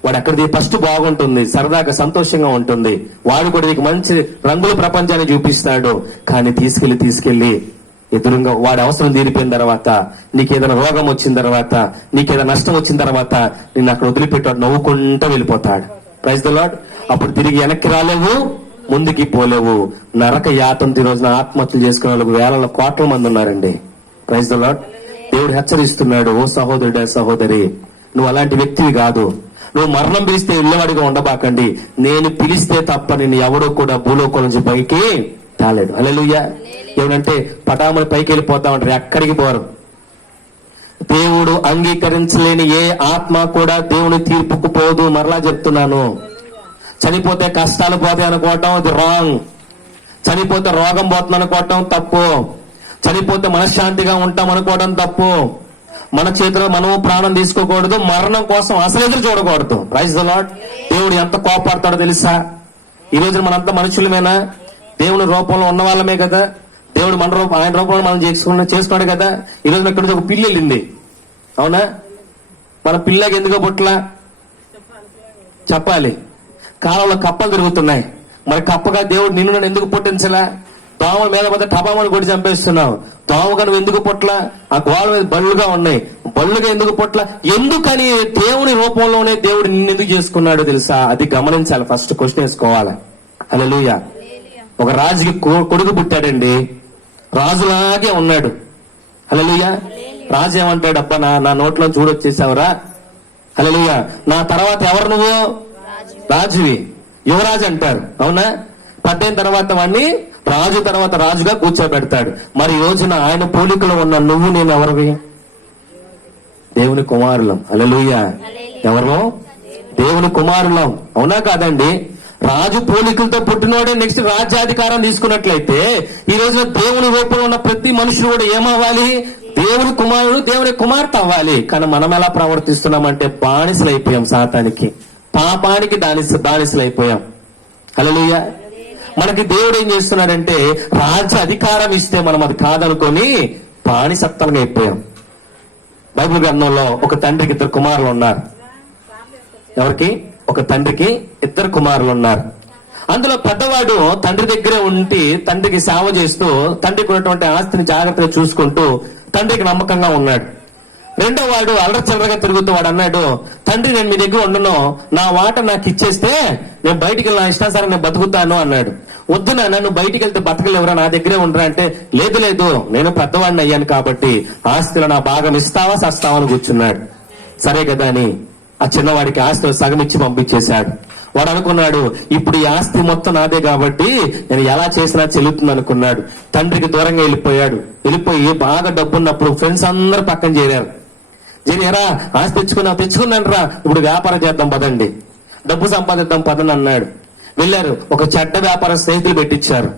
వాడు అక్కడిది ఫస్ట్ బాగుంటుంది, సరదాగా సంతోషంగా ఉంటుంది, వాడు కూడా నీకు మంచి రంగుల ప్రపంచాన్ని చూపిస్తాడు. కానీ తీసుకెళ్లి ఎదురుగా వాడి అవసరం తీరిపోయిన తర్వాత, నీకేదైనా రోగం వచ్చిన తర్వాత, నీకేదైనా నష్టం వచ్చిన తర్వాత నిన్ను అక్కడ వదిలిపెట్టాడు, నవ్వుకుంటూ వెళ్ళిపోతాడు. Praise the Lord. అప్పుడు తిరిగి వెనక్కి రాలేవు, ముందుకి పోలేవు. నరక యాతంతో ఈ రోజున ఆత్మహత్యలు చేసుకునే వాళ్ళకు వేల కోట్ల మంది ఉన్నారండి. Praise the Lord. దేవుడు హెచ్చరిస్తున్నాడు, ఓ సహోదరుడే సహోదరి, నువ్వు అలాంటి వ్యక్తివి కాదు. నువ్వు మరణం పిలిస్తే వెళ్ళేవాడిగా ఉండబాకండి. నేను పిలిస్తే తప్ప నిన్ను ఎవడో కూడా భూలోకం నుంచి పైకి తాలేడు. హల్లెలూయా. ఏమంటే పటాములు పైకి వెళ్ళిపోతామంటారు, ఎక్కడికి పోరు. దేవుడు అంగీకరించలేని ఏ ఆత్మ కూడా దేవుని తీర్పుకు పోదు. మరలా చెప్తున్నాను, చనిపోతే కష్టాలు పోతాయి అనుకోవటం అది రాంగ్. చనిపోతే రోగం పోతుంది అనుకోవటం తప్పు. చనిపోతే మనశ్శాంతిగా ఉంటాం అనుకోవడం తప్పు. మన చేతిలో మనము ప్రాణం తీసుకోకూడదు, మరణం కోసం అసలు ఎదురు చూడకూడదు. Praise the Lord. దేవుడు ఎంత కోపడతాడో తెలుసా? ఈ రోజు మనంతా మనుషులమేనా? దేవుని రూపంలో ఉన్న వాళ్ళమే కదా. దేవుడు మన రూపం, ఆయన రూపంలో మనం చేసుకోడు కదా. ఈ రోజు ఇక్కడ నుంచి ఒక పిల్లి వెళ్ళింది, అవునా? మన పిల్లకి ఎందుకో పుట్ల చెప్పాలి. కాలంలో కప్పలు తిరుగుతున్నాయి, మరి కప్పగా దేవుడు నిన్ను నన్ను ఎందుకు పుట్టించలా? దోమల మీద పోతే టపామని కొట్టి చంపేస్తున్నావు. దోమగా నువ్వు ఎందుకు పుట్ల? ఆ గోడ మీద బళ్ళుగా ఉన్నాయి, బళ్ళుగా ఎందుకు పుట్ల? ఎందుకని దేవుని రూపంలోనే దేవుడు నిన్ను ఎందుకు చేసుకున్నాడో తెలుసా? అది గమనించాలి. ఫస్ట్ క్వశ్చన్ వేసుకోవాలి. హల్లెలూయా. ఒక రాజుకి కొడుకు పుట్టాడండి, రాజులాగే ఉన్నాడు. హల్లెలూయా. రాజు ఏమంటాడు, అబ్బా నా నోట్లో చూడొచ్చేసావురా. హల్లెలూయా. నా తర్వాత ఎవరు నువ్వు? రాజువి, యువరాజు అంటారు, అవునా? పెద్దయిన తర్వాత వాడిని రాజు తర్వాత రాజుగా కూర్చోబెడతాడు. మరి ఈ రోజున ఆయన పోలికలో ఉన్న నువ్వు నేను ఎవరివి? దేవుని కుమారులం. హల్లెలూయా. ఎవరు? దేవుని కుమారులం, అవునా కాదండి? రాజు పోలికలతో పుట్టినోడే నెక్స్ట్ రాజ్యాధికారం తీసుకున్నట్లయితే ఈ రోజున దేవుని రూపంలో ఉన్న ప్రతి మనుషుడు కూడా ఏమవ్వాలి? దేవుని కుమారుడు, దేవుని కుమార్తె అవ్వాలి. కానీ మనం ఎలా ప్రవర్తిస్తున్నామంటే బానిసలైపోయాం సాతానికి, పాపానికి బానిసలైపోయాం. హల్లెలూయా. మనకి దేవుడు ఏం చేస్తున్నాడంటే రాజ్య అధికారం ఇస్తే మనం అది కాదనుకొని బానిసత్వంగా అయిపోయాం. బైబిల్ గ్రంథంలో ఒక తండ్రికి 2 కుమారులు ఉన్నారు. ఎవరికి? ఒక తండ్రికి 2 కుమారులు ఉన్నారు. అందులో పెద్దవాడు తండ్రి దగ్గరే ఉండి తండ్రికి సేవ చేస్తూ తండ్రికి ఉన్నటువంటి ఆస్తిని జాగ్రత్తగా చూసుకుంటూ తండ్రికి నమ్మకంగా ఉన్నాడు. రెండో వాడు అల్లరచిల్లరగా తిరుగుతూ వాడు అన్నాడు, తండ్రి నేను మీ దగ్గర ఉండను, నా వాట నాకు ఇచ్చేస్తే నేను బయటికి వెళ్ళి నా ఇష్టాసారం నేను బతుకుతాను అన్నాడు. వద్దు నాన్న, నువ్వు బయటికి వెళ్తే బతకలేవురా, నా దగ్గరే ఉండరా అంటే, లేదు నేను పెద్దవాడిని అయ్యాను కాబట్టి ఆస్తిలో నా భాగం ఇస్తావా సస్తావా అని కూర్చున్నాడు. సరే కదా అని ఆ చిన్నవాడికి ఆస్తిలో సగం ఇచ్చి పంపించేశాడు. వాడు అనుకున్నాడు, ఇప్పుడు ఈ ఆస్తి మొత్తం నాదే కాబట్టి నేను ఎలా చేసినా చెల్లుతుంది అనుకున్నాడు. తండ్రికి దూరంగా వెళ్ళిపోయి బాగా డబ్బున్నప్పుడు ఫ్రెండ్స్ అందరూ పక్కన చేరారు. చేరారా, ఆస్తి తెచ్చుకున్నాను రా, ఇప్పుడు వ్యాపారం చేద్దాం పదండి, డబ్బు సంపాదిద్దాం పదని అన్నాడు. వెళ్ళారు. ఒక చెడ్డ వ్యాపార స్నేహితులు పెట్టించారు.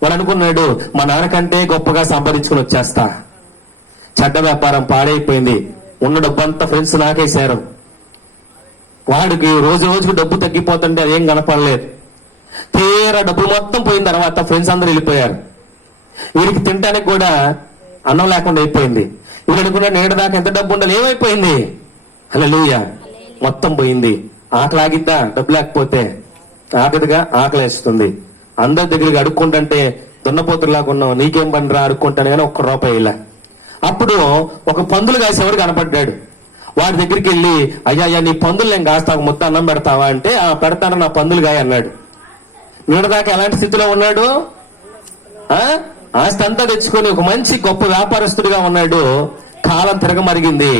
వాడు అనుకున్నాడు, మా నాన్నకంటే గొప్పగా సంపాదించుకుని వచ్చేస్తా. చెడ్డ వ్యాపారం పాడైపోయింది, ఉన్న డబ్బంతా ఫ్రెండ్స్ నాకేశారు. వాడికి రోజు రోజుకు డబ్బు తగ్గిపోతుంటే అదేం కనపడలేదు. తీరా డబ్బులు మొత్తం పోయిన తర్వాత ఫ్రెండ్స్ అందరూ వెళ్ళిపోయారు. వీడికి తినడానికి కూడా అన్నం లేకుండా అయిపోయింది. వీడు అనుకున్నా నేడు దాకా ఎంత డబ్బు ఉండాలి, ఏమైపోయింది? హల్లెలూయా, మొత్తం పోయింది. ఆకలి ఆగిద్దా? డబ్బు లేకపోతే ఆగదుగా, ఆకలి వేస్తుంది. అందరి దగ్గరికి అడుక్కుంటుంటే దున్నపోతులాగా ఉన్నావు, నీకేం పని రా అడుక్కుంటాను కానీ ఒక్క రూపాయి ఇలా. అప్పుడు ఒక పందులు కాసేవాడు కనపడ్డాడు. వాడి దగ్గరికి వెళ్ళి, అయ్యా నీ పందులు నేను కాస్తా, ఒక ముద్ద అన్నం పెడతావా అంటే, ఆ పెడతాను, నా పందులు గాయ అన్నాడు. నిన్నదాకా ఎలాంటి స్థితిలో ఉన్నాడు? ఆస్తి అంతా తెచ్చుకొని ఒక మంచి గొప్ప వ్యాపారస్తుడిగా ఉన్నాడు. కాలం తిరగమరిగింది,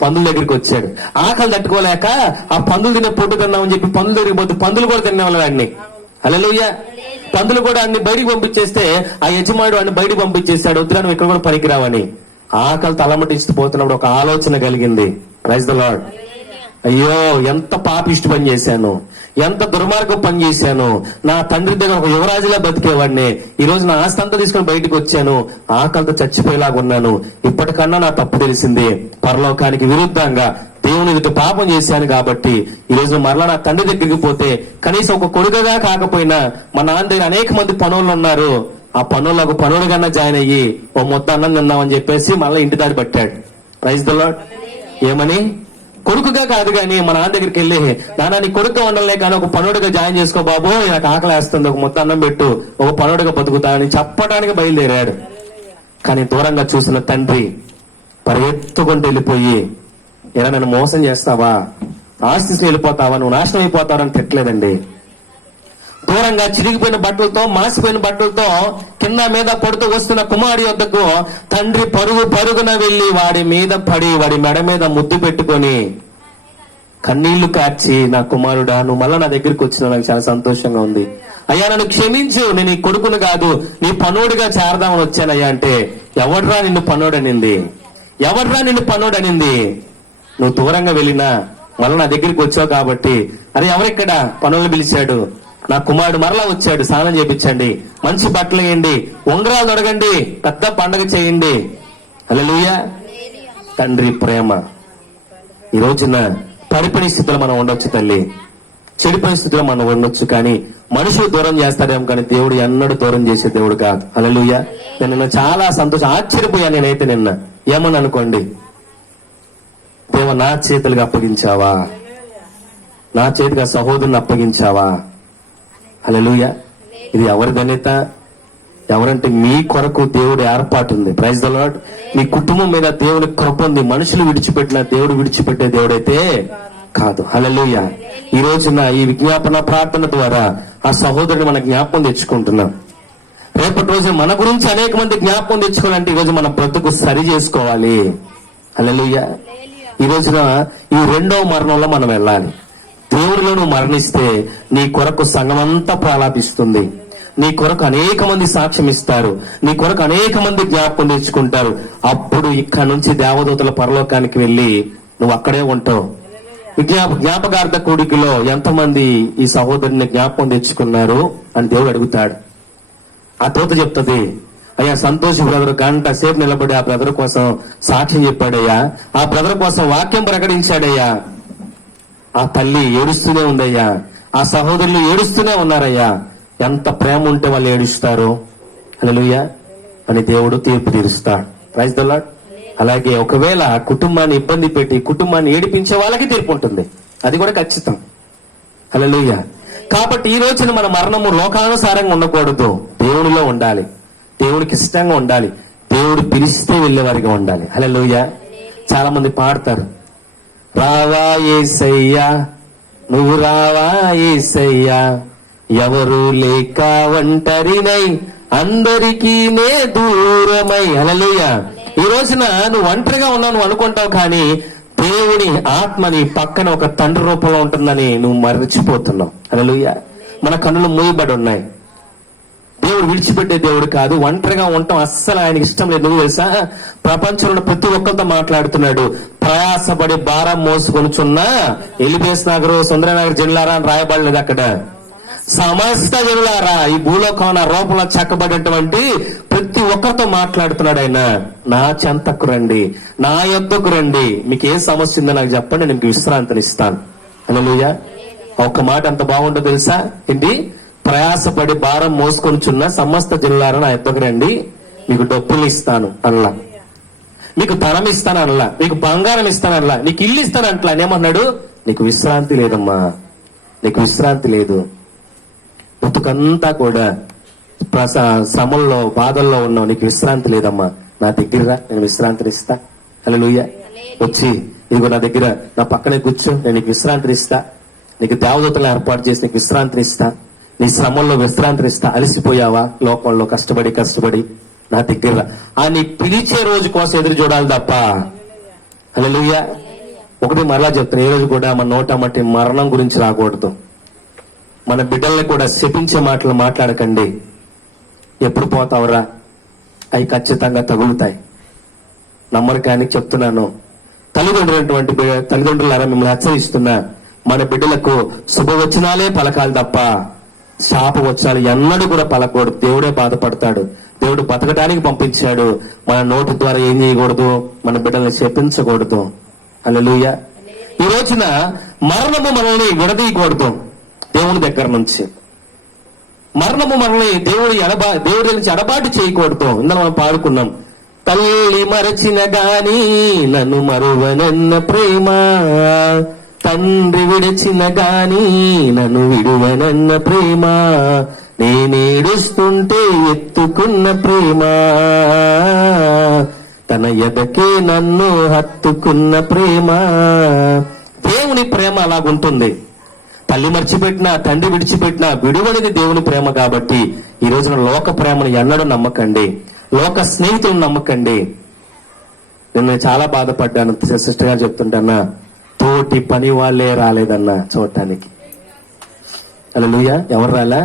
పందుల దగ్గరికి వచ్చాడు. ఆకలి తట్టుకోలేక ఆ పందులు తినే పొట్టు తిన్నామని చెప్పి పందుల దగ్గరికి పోతే పందులు కూడా తినేవాళ్ళు వాడిని. హల్లెలూయా. పందులు కూడా అన్ని బయటికి పంపించేస్తే ఆ యజమానుడు అన్ని బయటికి పంపించేస్తాడు, వద్దురా నువ్వు ఇక్కడ కూడా పనికిరావని. ఆకలి తలమటిస్తుపోతున్నప్పుడు ఒక ఆలోచన కలిగింది. Praise the Lord. అయ్యో, ఎంత పాపిష్టి పని చేశాను, ఎంత దుర్మార్గం పని చేశాను. నా తండ్రి దగ్గర ఒక యువరాజులా బతికేవాడిని, ఈ రోజు నా ఆస్తి అంతా తీసుకొని బయటకు వచ్చాను, ఆకలితో చచ్చిపోయేలాగా ఉన్నాను. ఇప్పటికన్నా నా తప్పు తెలిసింది, పరలోకానికి విరుద్ధంగా దేవుని ఎదుట పాపం చేశాను కాబట్టి ఈ రోజు మరలా నా తండ్రి దగ్గరికి పోతే కనీసం ఒక కొడుకుగా కాకపోయినా మా నాన్న దగ్గర అనేక మంది పనులు ఉన్నారు, ఆ పనులకు పనుడుగా జాయిన్ అయ్యి ఓ ముద్ద అన్నం తిన్నామని చెప్పేసి మళ్ళీ ఇంటి దాడి పట్టాడు. Praise the Lord. ఏమని? కొడుకుగా కాదు కానీ మన నాన్న దగ్గరికి వెళ్ళి, నాన్న నీ కొడుకుగా ఉండలే కానీ ఒక పనుడుగా జాయిన్ చేసుకో బాబు, నాకు ఆకలి వేస్తుంది, ఒక ముద్ద అన్నం పెట్టు, ఒక పనుడుగా బతుకుతా అని చెప్పడానికి బయలుదేరాడు. కానీ దూరంగా చూసిన తండ్రి పరిగెత్తుకుంటూ వెళ్ళిపోయి, ఇలా నన్ను మోసం చేస్తావా, ఆస్తిని వెళ్ళిపోతావా, నువ్వు నాశనం అయిపోతావని తిట్టలేదండి. దూరంగా చిరిగిపోయిన బట్టలతో, మాసిపోయిన బట్టలతో కింద మీద పడుతూ వస్తున్న కుమారుడి వద్దకు తండ్రి పరుగున వెళ్లి వాడి మీద పడి వాడి మెడ మీద ముద్దు పెట్టుకొని కన్నీళ్లు కార్చి, నా కుమారుడా నువ్వు మళ్ళా నా దగ్గరికి వచ్చినా నాకు చాలా సంతోషంగా ఉంది, అయ్యా నన్ను క్షమించు, నేను నీ కొడుకును కాదు నీ పనోడిగా చేరదామని వచ్చానయ్యా అంటే, ఎవడ్రా నిన్ను పనోడనింది? ఎవడ్రా నిన్ను పనోడనింది? నువ్వు దూరంగా వెళ్ళినా మళ్ళా నా దగ్గరికి వచ్చావు కాబట్టి, అరే ఎవరిక్కడ పనులను పిలిచాడు, నా కుమారుడు మరలా వచ్చాడు, స్నానం చేయించండి, మంచి బట్టలు వేయండి, ఉంగరాలు తొడగండి, పెద్ద పండగ చేయండి. హల్లెలూయా. తండ్రి ప్రేమ. ఈ రోజున పడిపోయిన స్థితిలో మనం ఉండొచ్చు తల్లి, చెడిపోయిన స్థితిలో మనం ఉండొచ్చు, కానీ మనుషులు దూరం చేస్తారేమో కానీ దేవుడు ఎన్నడూ దూరం చేసే దేవుడు కాదు. హల్లెలూయా. నేను చాలా ఆశ్చర్యపోయాను నేనైతే నిన్న. ఏమని అనుకోండి, దేవ నా చేతులుగా అప్పగించావా, నా చేతిగా సహోదరుని అప్పగించావా. హల్లెలూయా. ఇది ఎవరి ధన్యత? ఎవరంటే మీ కొరకు దేవుడు ఏర్పాటు ఉంది. Praise the lord. మీ కుటుంబం మీద దేవుని కృప ఉంది. మనుషులు విడిచిపెట్టిన దేవుడు విడిచిపెట్టే దేవుడైతే కాదు. హల్లెలూయా. ఈ రోజున ఈ విజ్ఞాపన ప్రార్థన ద్వారా ఆ సహోదరుని మన జ్ఞాపకం తెచ్చుకుంటున్నాం. రేపటి రోజు మన గురించి అనేక మంది జ్ఞాపకం తెచ్చుకోవాలంటే ఈ రోజు మన బ్రతుకు సరి చేసుకోవాలి. హల్లెలూయా. ఈ రోజున ఈ రెండవ మరణంలో మనం వెళ్ళాలి. దేవుడిలో నువ్వు మరణిస్తే నీ కొరకు సంఘమంతా ప్రాలాపిస్తుంది, నీ కొరకు అనేక మంది సాక్ష్యం ఇస్తారు, నీ కొరకు అనేక మంది జ్ఞాపకం తెచ్చుకుంటారు. అప్పుడు ఇక్కడ నుంచి దేవదూతల పరలోకానికి వెళ్ళి నువ్వు అక్కడే ఉంటావు. జ్ఞాపకార్థ కూడికలో ఎంతమంది ఈ సహోదరుని జ్ఞాపకం తెచ్చుకున్నారు అని దేవుడు అడుగుతాడు. ఆ దూత చెప్తుంది, అయ్యా సంతోష్ బ్రదర్ గంట సేపు నిలబడి ఆ బ్రదర్ కోసం సాక్ష్యం చెప్పాడయ్యా, ఆ బ్రదర్ కోసం వాక్యం ప్రకటించాడయ్యా, ఆ తల్లి ఏడుస్తూనే ఉందయ్యా, ఆ సహోదరులు ఏడుస్తూనే ఉన్నారయ్యా, ఎంత ప్రేమ ఉంటే వాళ్ళు ఏడుస్తారు. హల్లెలూయా అని దేవుడు తీర్పు తీరుస్తాడు. Praise the Lord. అలాగే ఒకవేళ కుటుంబాన్ని ఇబ్బంది పెట్టి కుటుంబాన్ని ఏడిపించే వాళ్ళకి తీర్పు ఉంటుంది, అది కూడా ఖచ్చితం. హల్లెలూయా. కాబట్టి ఈ రోజున మన మరణము లోకానుసారంగా ఉండకూడదు, దేవునిలో ఉండాలి, దేవుడికి ఇష్టంగా ఉండాలి, దేవుడు పిలిస్తే వెళ్ళేవారిగా ఉండాలి. హల్లెలూయా. చాలా మంది పాడతారు, రావా యేసయ్యా నువ్వు రావా యేసయ్యా, ఎవరు లేక ఒంటరినై అందరికీ నే దూరమై. హల్లెలూయా. ఈ రోజున నువ్వు ఒంటరిగా ఉన్నావు నువ్వు అనుకుంటావు, కానీ దేవుని ఆత్మని పక్కన ఒక తండ్రి రూపంలో ఉంటుందని నువ్వు మర్చిపోతున్నావు. హల్లెలూయా. మన కన్నులు మూయబడి ఉన్నాయి. దేవుడు విడిచిపెట్టే దేవుడు కాదు. ఒంటరిగా ఉండటం అస్సలు ఆయనకి ఇష్టం లేదు. నువ్వు తెలుసా, ప్రపంచంలో ప్రతి ఒక్కరితో మాట్లాడుతున్నాడు. ప్రయాసపడి భారం మోసుకొనుచున్న ఎలిబేస్ నగరు సుందరనగర్ జిల్లారా అని రాయబడలేదు అక్కడ. సమస్త జనులారా, ఈ భూలోకం రూపంలో చెక్కబడినటువంటి ప్రతి ఒక్కరితో మాట్లాడుతున్నాడు ఆయన. నా చెంతకు రండి, నా యొద్దకు రండి, మీకు ఏ సమస్య ఉందో నాకు చెప్పండి, నేను మీకు విశ్రాంతిని ఇస్తాను. హల్లెలూయా. ఒక్క మాట ఎంత బాగుంటుందో తెలుసా? ఏంటి? ప్రయాసపడి భారం మోసుకొనిచున్న సమస్త జిల్లాలను నా యొద్దకు రండి, మీకు డబ్బులు ఇస్తాను అనలా, మీకు ధనం ఇస్తాను అనలా, మీకు బంగారం ఇస్తాను అనలా, నీకు ఇల్లు ఇస్తాను అంటలా. ఏమన్నాడు? నీకు విశ్రాంతి లేదమ్మా, నీకు విశ్రాంతి లేదు. బతుకంతా కూడా శ్రమల్లో బాధల్లో ఉన్నావు, నీకు విశ్రాంతి లేదమ్మా, నా దగ్గర నేను విశ్రాంతిని ఇస్తా. హల్లెలూయా. వచ్చి ఇదిగో నా దగ్గర నా పక్కనే కూర్చో, నేను నీకు విశ్రాంతిని ఇస్తా. నీకు దేవదూతలను ఏర్పాటు చేసి నీకు విశ్రాంతిని ఇస్తా. నీ శ్రమంలో విశ్రాంతిని ఇస్తా. అలసిపోయావా లోకంలో కష్టపడి నా దగ్గర నీ పిలిచే రోజు కోసం ఎదురు చూడాలి తప్ప. హల్లెలూయా. ఒకటి మరలా చెప్తాను, ఏ రోజు కూడా మన నోట మట్టి మరణం గురించి రాకూడదు. మన బిడ్డల్ని కూడా శపించే మాటలు మాట్లాడకండి. ఎప్పుడు పోతావురా, అవి ఖచ్చితంగా తగులుతాయి. నమ్మరు కానీ చెప్తున్నాను. తల్లిదండ్రులారా మిమ్మల్ని హెచ్చరిస్తున్నా, మన బిడ్డలకు శుభవచనాలే పలకాలి తప్ప శాపవచనాలు ఎన్నడూ కూడా పలకూడదు. దేవుడే బాధపడతాడు. దేవుడు బతకడానికి పంపించాడు. మన నోటి ద్వారా ఏం చేయకూడదు, మన బిడ్డల్ని శపించకూడదు. హల్లెలూయా. ఈ రోజున మరణము మనల్ని విడదీయకూడదు దేవుని దగ్గర నుంచి. మరణము మనల్ని దేవుడి నుంచి ఎడబాటు చేయకూడదు. ఇందులో మనం పాడుకున్నాం, తల్లి మరచిన గాని నన్ను మరువనన్న ప్రేమ, తండ్రి విడచిన గాని నన్ను విడువనన్న ప్రేమ, నేనేడుస్తుంటే ఎత్తుకున్న ప్రేమ, తన ఎదకే నన్ను హత్తుకున్న ప్రేమ. దేవుని ప్రేమ అలాగుంటుంది. తల్లి మర్చిపెట్టినా, తండ్రి విడిచిపెట్టినా విడువనిది దేవుని ప్రేమ. కాబట్టి ఈ రోజున లోక ప్రేమను ఎన్నడూ నమ్మకండి, లోక స్నేహితులను నమ్మకండి. నేను చాలా బాధపడ్డాను. సిస్టర్ గారు చెప్తుంటన్నా, తోటి పని వాళ్ళే రాలేదన్నా చూడటానికి. హల్లెలూయా. ఎవరు రాలా?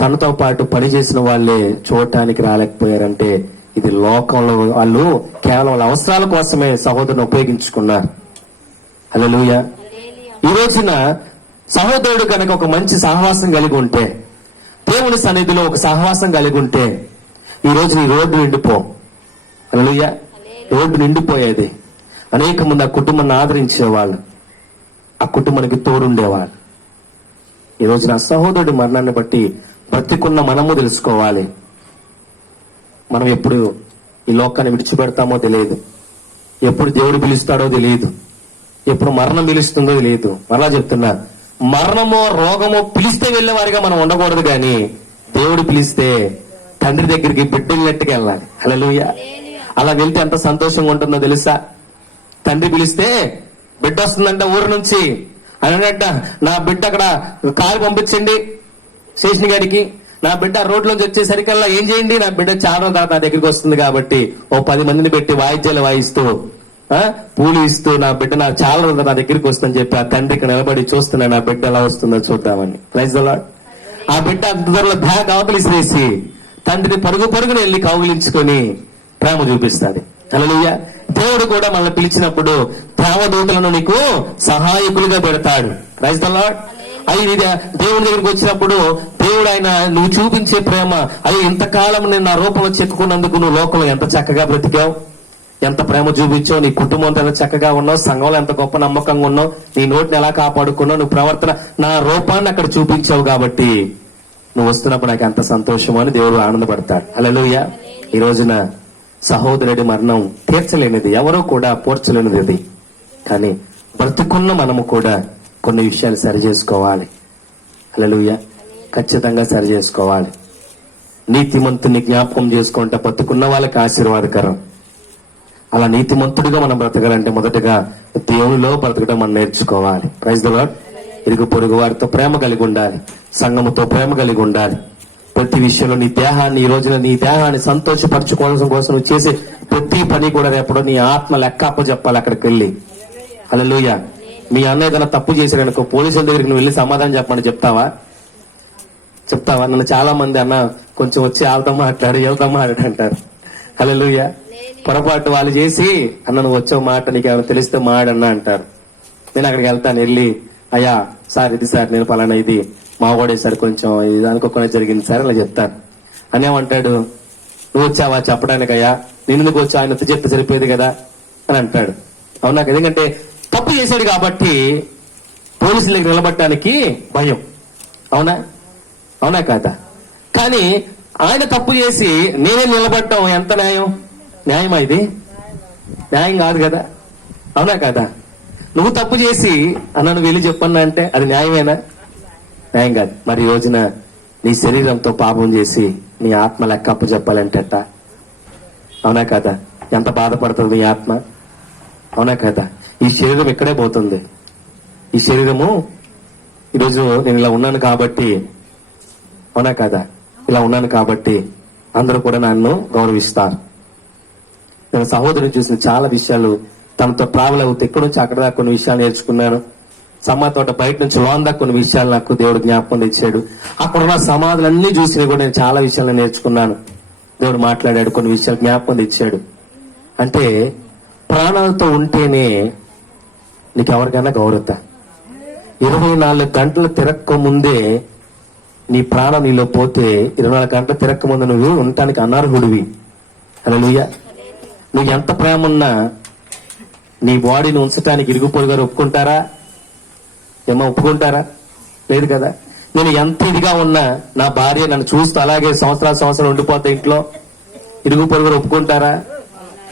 తనతో పాటు పని చేసిన వాళ్ళే చూడటానికి రాలేకపోయారంటే ఇది లోకంలో వాళ్ళు కేవలం వాళ్ళ అవసరాల కోసమే సహోదరుని ఉపయోగించుకున్నారు. హల్లెలూయా. ఈ రోజున సహోదరుడు కనుక ఒక మంచి సహవాసం కలిగి ఉంటే, దేవుని సన్నిధిలో ఒక సహవాసం కలిగి ఉంటే, ఈ రోజు ఈ రోడ్డు నిండిపో. హల్లెలూయా. రోడ్డు నిండిపోయేది. అనేక మంది ఆ కుటుంబాన్ని ఆదరించేవాళ్ళు, ఆ కుటుంబానికి తోడుండేవాళ్ళు. ఈ రోజు నా సహోదరుడి మరణాన్ని బట్టి బ్రతికున్న మనము తెలుసుకోవాలి. మనం ఎప్పుడు ఈ లోకాన్ని విడిచిపెడతామో తెలియదు, ఎప్పుడు దేవుడు పిలుస్తాడో తెలియదు, ఎప్పుడు మరణం పిలుస్తుందో తెలియదు. మరలా చెప్తున్నా, మరణమో రోగమో పిలిస్తే వెళ్ళేవారిగా మనం ఉండకూడదు, కానీ దేవుడు పిలిస్తే తండ్రి దగ్గరికి బిడ్డలెట్టుకు వెళ్ళాలి. హల్లెలూయా. అలా వెళ్తే ఎంత సంతోషంగా ఉంటుందో తెలుసా? తండ్రి పిలిస్తే బిడ్డ వస్తుందంట ఊరు నుంచి, అనంట నా బిడ్డ అక్కడ కారు పంపించండి స్టేషన్ గారికి, నా బిడ్డ రోడ్లోంచి వచ్చేసరికల్లా ఏం చేయండి, నా బిడ్డ చాలా తర్వాత నా దగ్గరికి వస్తుంది కాబట్టి ఓ 10 మందిని పెట్టి వాయిద్యాలు వాయిస్తూ పూలు ఇస్తూ నా బిడ్డ నాకు చాలా రోజులు నా దగ్గరికి వస్తుందని చెప్పి ఆ తండ్రికి నిలబడి చూస్తున్నా నా బిడ్డ ఎలా వస్తుందో చూద్దామని. Praise the Lord. ఆ బిడ్డ అంత దూరంలో బ్యాగ్ అవతలిసిరేసి తండ్రిని పరుగున వెళ్ళి కౌగిలించుకొని ప్రేమ చూపిస్తాడు. హల్లెలూయా. దేవుడు కూడా మనల్ని పిలిచినప్పుడు దేవదూతలను నీకు సహాయకులుగా పెడతాడు. Praise the Lord. అది దేవుడి దగ్గరికి వచ్చినప్పుడు దేవుడు ఆయన నువ్వు చూపించే ప్రేమ, అది ఇంతకాలం నేను నా రూపంలో చెక్కుకున్నందుకు నువ్వు లోకంలో ఎంత చక్కగా బ్రతికావు, ఎంత ప్రేమ చూపించావు, నీ కుటుంబంతో ఎంత చక్కగా ఉన్నావు, సంఘంలో ఎంత గొప్ప నమ్మకంగా ఉన్నావు, నీ నోటిని ఎలా కాపాడుకున్నావు, నువ్వు ప్రవర్తన నా రూపాన్ని అక్కడ చూపించావు కాబట్టి నువ్వు వస్తున్నప్పుడు నాకు ఎంత సంతోషం అని దేవుడు ఆనందపడతాడు. హల్లెలూయా. ఈ రోజున సహోదరుడి మరణం తీర్చలేనిది, ఎవరో కూడా పోర్చలేనిది అది. కానీ బ్రతుకున్న మనము కూడా కొన్ని విషయాలు సరి చేసుకోవాలి. హల్లెలూయా. ఖచ్చితంగా సరి చేసుకోవాలి. నీతిమంతుని జ్ఞాపకం చేసుకుంటే బతుకున్న వాళ్ళకి ఆశీర్వాదకరం. అలా నీతిమంతుడిగా మనం బ్రతకాలంటే మొదటగా దేవునిలో బ్రతకడం మనం నేర్చుకోవాలి. Praise the Lord. ఇరుగు పొరుగు వారితో ప్రేమ కలిగి ఉండాలి, సంఘముతో ప్రేమ కలిగి ఉండాలి. ప్రతి విషయంలో నీ దేహాన్ని, ఈ రోజున నీ దేహాన్ని సంతోషపరచుకోవడం కోసం నువ్వు చేసే ప్రతి పని కూడా రేపటి నీ ఆత్మ లెక్క అప్పచెప్పాలి అక్కడికి వెళ్ళి. హల్లెలూయా. మీ అన్న ఏదైనా తప్పు చేశాడనుకో పోలీసుల దగ్గరికి నువ్వు వెళ్ళి సమాధానం చెప్పమని చెప్తావా? నన్ను చాలా మంది అన్న కొంచెం వచ్చి వెళ్తామా అంటారు. హల్లెలూయా. పొరపాటు వాళ్ళు చేసి అన్న నువ్వు వచ్చే మాట నీకు ఏమైనా తెలిస్తే మాడన్నా అంటారు. నేను అక్కడికి వెళ్తాను, వెళ్ళి అయ్యా సార్ ఇది సార్ నేను పలానా ఇది మా వాడే సార్ కొంచెం ఇది అనుకోకుండా జరిగింది సార్ అలా చెప్తాను. అనేమంటాడు, నువ్వు వచ్చావా చెప్పడానికి? అయ్యా నేను ఎందుకు వచ్చా, ఆయన చెప్తే సరిపోయేది కదా అని అంటాడు. అవునా? ఎందుకంటే తప్పు చేశాడు కాబట్టి పోలీసుల దగ్గర నిలబడటానికి భయం. అవునా? అవునా కాదా? కానీ ఆయన తప్పు చేసి నేనే నిలబడటం ఎంత న్యాయం? న్యాయమా ఇది? న్యాయం కాదు కదా. అవునా కాదా? నువ్వు తప్పు చేసి నన్ను వెళ్ళి చెప్పన్నా అంటే అది న్యాయమేనా? న్యాయం కాదు. మరి ఈ రోజున నీ శరీరంతో పాపం చేసి నీ ఆత్మ లెక్క అప్పు చెప్పాలంటే అవునా కదా? ఎంత బాధపడుతుంది నీ ఆత్మ? అవునా కదా? ఈ శరీరం ఇక్కడే పోతుంది. ఈ శరీరము ఈరోజు నేను ఇలా ఉన్నాను కాబట్టి, అవునా కదా, ఇలా ఉన్నాను కాబట్టి అందరూ కూడా నన్ను గౌరవిస్తారు. నేను సహోదరుని చూసిన చాలా విషయాలు తనతో ట్రావెల్ అవుతూ ఎక్కడి నుంచి అక్కడ దాకా కొన్ని విషయాలు నేర్చుకున్నాను. సమాధి తోట బయట నుంచి లోన్ దాకా కొన్ని విషయాలు నాకు దేవుడు జ్ఞాపకం తెచ్చాడు. అక్కడున్న సమాధులన్నీ చూసినా కూడా నేను చాలా విషయాలు నేర్చుకున్నాను. దేవుడు మాట్లాడాడు, కొన్ని విషయాలు జ్ఞాపకం తెచ్చాడు. అంటే ప్రాణాలతో ఉంటేనే నీకు ఎవరికైనా గౌరవత. 24 గంటలు తిరక్క ముందే నీ ప్రాణం నీలో పోతే 24 గంటలు తిరక్క ముందు నువ్వు ఉండటానికి అనర్హుడివి. హల్లెలూయా. నువ్వు ఎంత ప్రేమ ఉన్నా నీ బాడీని ఉంచడానికి ఇరుగు పొరుగు గారు ఒప్పుకుంటారా? ఏమో ఒప్పుకుంటారా? లేదు కదా. నేను ఎంత ఇదిగా ఉన్నా నా భార్య నన్ను చూస్తూ అలాగే సంవత్సరాలు ఉండిపోతే ఇంట్లో ఇరుగు పొరుగు ఒప్పుకుంటారా?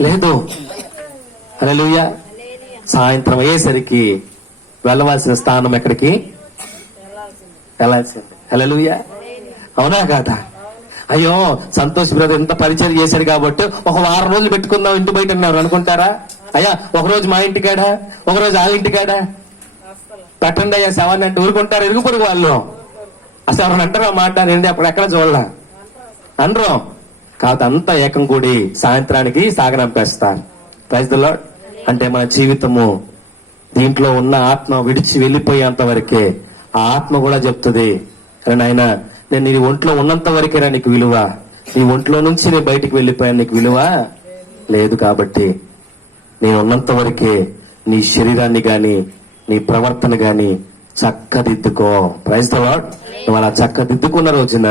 లేదు. హల్లెలూయా. సాయంత్రం అయ్యేసరికి వెళ్ళవలసిన స్థానం ఎక్కడికి వెళ్ళాల్సింది. హల్లెలూయా. అవునా కాదా? అయ్యో సంతోష్ బ్రదర్ ఎంత పరిచయం చేశాడు కాబట్టి ఒక వారం రోజులు పెట్టుకుందాం ఇంటి బయట ఉన్నారు అనుకుంటారా? అయ్యా ఒకరోజు మా ఇంటికాడా, ఒకరోజు వాళ్ళ ఇంటికాడా పెట్టండి అయ్యా శవాన్ని అంటే ఊరుకుంటారు ఇరుగు పొరుగు వాళ్ళు? అసలు ఎవరైనా అంటారా మాట? నేను అప్పుడు ఎక్కడ చూడలా అనరు. కాదు, అంతా ఏకం కూడి సాయంత్రానికి సాగనంపేస్తారు. Praise the lord. అంటే మన జీవితము దీంట్లో ఉన్న ఆత్మ విడిచి వెళ్ళిపోయేంత వరకే ఆ ఆత్మ కూడా చెప్తుంది, నాయన నేను నీ ఒంట్లో ఉన్నంత వరకేనా నీకు విలువ, నీ ఒంట్లో నుంచి నేను బయటికి వెళ్ళిపోయాను నీకు విలువ లేదు. కాబట్టి నేను ఉన్నంత వరకే నీ శరీరాన్ని గాని నీ ప్రవర్తన గాని చక్కదిద్దుకో. Praise the lord. నువ్వు అలా చక్కదిద్దుకున్న రోజున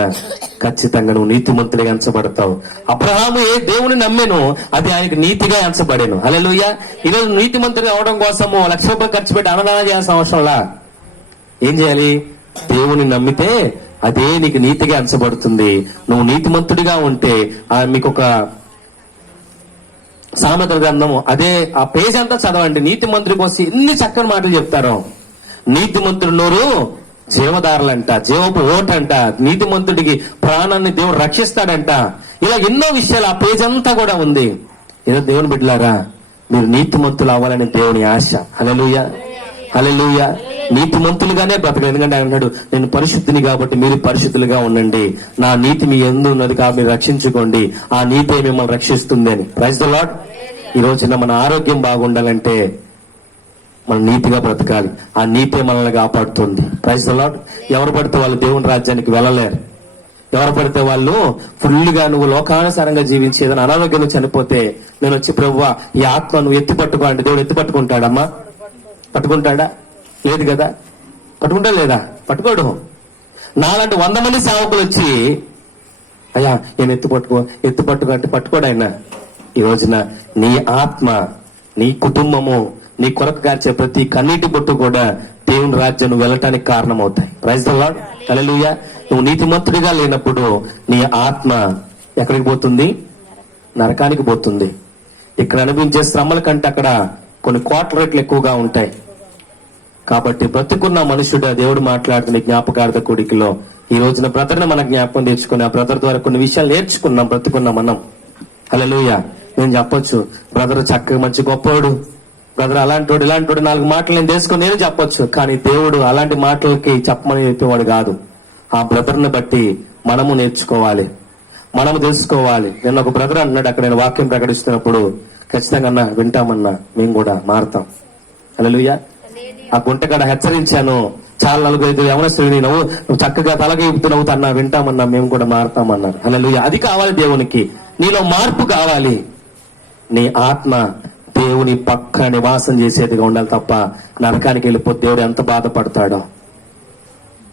ఖచ్చితంగా నువ్వు నీతిమంతుడిగా ఎంచబడతావు. అబ్రహాము ఏ దేవుని నమ్మెను అది ఆయనకు నీతిగా ఎంచబడేను. హల్లెలూయా. ఈరోజు నీతిమంతుడిగా అవడం కోసము ₹1,00,000 ఖర్చు పెట్టి అన్నదానం చేయాల్సిన అవసరంలా. ఏం చేయాలి? దేవుని నమ్మితే అదే నీకు నీతిగా ఎంచబడుతుంది. నువ్వు నీతిమంతుడిగా ఉంటే మీకు ఒక సామెతల గ్రంథము అదే ఆ పేజ్ అంతా చదవండి. నీతిమంతుడి కోసం ఎన్ని చక్కని మాటలు చెప్తారో. నీతిమంతుడు నోరు జీవదారులంట, జీవపు ఓటంట, నీతిమంతుడికి ప్రాణాన్ని దేవుడు రక్షిస్తాడంట. ఇలా ఎన్నో విషయాలు ఆ పేజ్ అంతా కూడా ఉంది. ఏదో దేవుని బిడ్డలారా, మీరు నీతిమంతులు అవ్వాలని దేవుని ఆశ. హల్లెలూయా. హల్లెలూయా. నీతిమంతులుగానే బ్రతకదు. ఎందుకంటే ఆయన అన్నాడు, నేను పరిశుద్ధిని కాబట్టి మీరు పరిశుద్ధులుగా ఉండండి, నా నీతి మీ యందు ఉన్నది కాబట్టి మీరు రక్షించుకోండి, ఆ నీతే మిమ్మల్ని రక్షిస్తుంది అని. Praise the Lord. ఈ రోజున మన ఆరోగ్యం బాగుండాలంటే మనం నీతిగా బ్రతకాలి. ఆ నీతే మనల్ని కాపాడుతుంది. Praise the Lord. ఎవరు పడితే వాళ్ళు దేవుని రాజ్యానికి వెళ్ళలేరు. ఎవరు పడితే వాళ్ళు ఫుల్గా నువ్వు లోకానుసారంగా జీవించి ఏదైనా అనారోగ్యంగా చనిపోతే నేను వచ్చి ప్రభువా ఈ ఆత్మ నువ్వు ఎత్తి పట్టుకో అంటే దేవుడు ఎత్తి పట్టుకుంటాడమ్మా? పట్టుకుంటాడా? లేదు కదా. పట్టుకుంటా లేదా? పట్టుకోడు. నాలాంటి 100 మంది సేవకులు వచ్చి అయ్యా నేను ఎత్తి పట్టుకో అంటే పట్టుకోడు ఆయన. ఈ రోజున నీ ఆత్మ, నీ కుటుంబము, నీ కొరకు గార్చే ప్రతి కన్నీటి బొట్టు కూడా దేవుని రాజ్యం వెళ్ళటానికి కారణమవుతాయి. Praise the lord. హల్లెలూయా. నువ్వు నీతిమంతుడిగా లేనప్పుడు నీ ఆత్మ ఎక్కడికి పోతుంది? నరకానికి పోతుంది. ఇక్కడ అనిపించే శ్రమల కంటే అక్కడ కొన్ని కోట్ల రెట్లు ఎక్కువగా ఉంటాయి. కాబట్టి బ్రతుకున్న మనుషుడు దేవుడు మాట్లాడుతున్న జ్ఞాపకార్థ కూడికలో ఈ రోజున బ్రదర్ని మన జ్ఞాపకం తెచ్చుకుని ఆ బ్రదర్ ద్వారా కొన్ని విషయాలు నేర్చుకున్నాం, బ్రతుకున్నాం మనం. హల్లెలూయా. నేను చెప్పొచ్చు బ్రదర్ చక్కగా మంచి గొప్పవాడు, బ్రదర్ అలాంటి ఇలాంటి 4 మాటలు నేను తెలుసుకుని నేను చెప్పొచ్చు. కానీ దేవుడు అలాంటి మాటలకి చెప్పమని చెప్పేవాడు కాదు. ఆ బ్రదర్ని బట్టి మనము నేర్చుకోవాలి, మనము తెలుసుకోవాలి. నేను ఒక బ్రదర్ అన్నాడు అక్కడ నేను వాక్యం ప్రకటిస్తున్నప్పుడు, ఖచ్చితంగా అన్నా వింటామన్నా మేము కూడా మారుతాం. హల్లెలూయా. ఆ గుంటగడ హెచ్చరించాను, చాలా 4-5 యవనస్తులు నువ్వు చక్కగా తలగైపుతూ అన్నా వింటామన్నా మేము కూడా మారుతామన్నారు. హల్లెలూయా. అది కావాలి దేవునికి. నీలో మార్పు కావాలి. నీ ఆత్మ దేవుని పక్క నివాసం చేసేదిగా ఉండాలి తప్ప నరకానికి వెళ్ళిపోతే దేవుడు ఎంత బాధపడతాడో.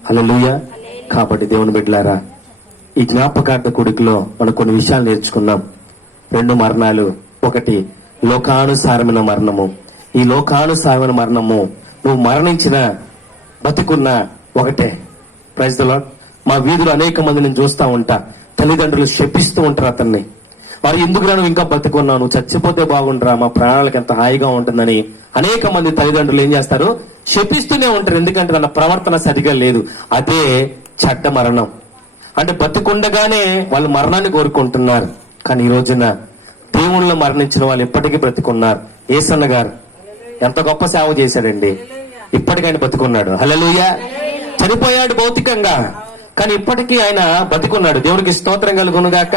హల్లెలూయా. కాబట్టి దేవుని బిడ్డలారా, ఈ జ్ఞాపకార్థ కూడికలో మనం కొన్ని విషయాలు నేర్చుకున్నాం. 2 మరణాలు. ఒకటి లోకానుసారమైన మరణము. ఈ లోకానుసారమైన మరణము నువ్వు మరణించిన బతికున్నా ఒకటే. Praise the Lord. మా వీధిలో అనేక మంది నేను చూస్తా ఉంటా, తల్లిదండ్రులు శపిస్తూ ఉంటారు అతన్ని. వారు ఎందుకురా నువ్వు ఇంకా బతికున్నావు, నువ్వు చచ్చిపోతే బాగుంటురా, మా ప్రాణాలకు ఎంత హాయిగా ఉంటుందని అనేక మంది తల్లిదండ్రులు ఏం చేస్తారు, శపిస్తూనే ఉంటారు. ఎందుకంటే తన ప్రవర్తన సరిగా లేదు. అదే చెడ్డ మరణం. అంటే బతికుండగానే వాళ్ళు మరణాన్ని కోరుకుంటున్నారు. కానీ ఈ రోజున దేవుళ్ళు మరణించిన వాళ్ళు ఇప్పటికీ బ్రతికున్నారు. యేసన్న గారు ఎంత గొప్ప సేవ చేశాడండి, ఇప్పటికైనా బతికున్నాడు. హల్లెలూయా. చనిపోయాడు భౌతికంగా, కానీ ఇప్పటికీ ఆయన బతికున్నాడు. దేవునికి స్తోత్రం కలుగునుగాక.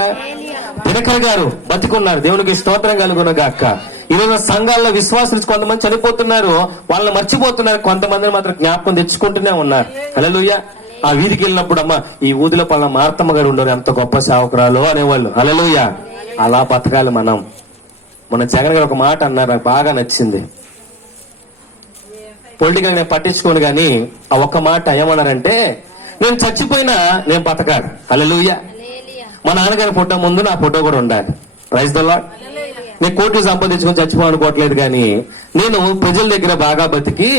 దినకర్ గారు బతికున్నారు. దేవునికి స్తోత్రం కలుగునుగాక. ఈరోజు సంఘాల్లో విశ్వాసులు కొంతమంది చనిపోతున్నారు, వాళ్ళని మర్చిపోతున్నారు, కొంతమందిని మాత్రం జ్ఞాపకం తెచ్చుకుంటూనే ఉన్నారు. హల్లెలూయా. ఆ వీధికి వెళ్ళినప్పుడు అమ్మ ఈ ఊదిలో పలానా మార్తమ్మ గారు ఉండరు, ఎంత గొప్ప సేవకురాలు అనేవాళ్ళు. హల్లెలూయా. అలా బతకాలి మనం. మన జగన్ గారు ఒక మాట అన్నారు, నాకు బాగా నచ్చింది. పొలిటికల్ నేను పట్టించుకోను కానీ ఆ ఒక్క మాట ఏమన్నారంటే, నేను చచ్చిపోయినా నేను బతకాలి. హల్లెలూయా. మా నాన్నగారి ఫోటో ముందు నా ఫోటో కూడా ఉండాలి. Praise the Lord. నేను కోట్లు సంపాదించుకొని చచ్చిపోవాలనుకోవట్లేదు, కానీ నేను ప్రజల దగ్గర బాగా బతికి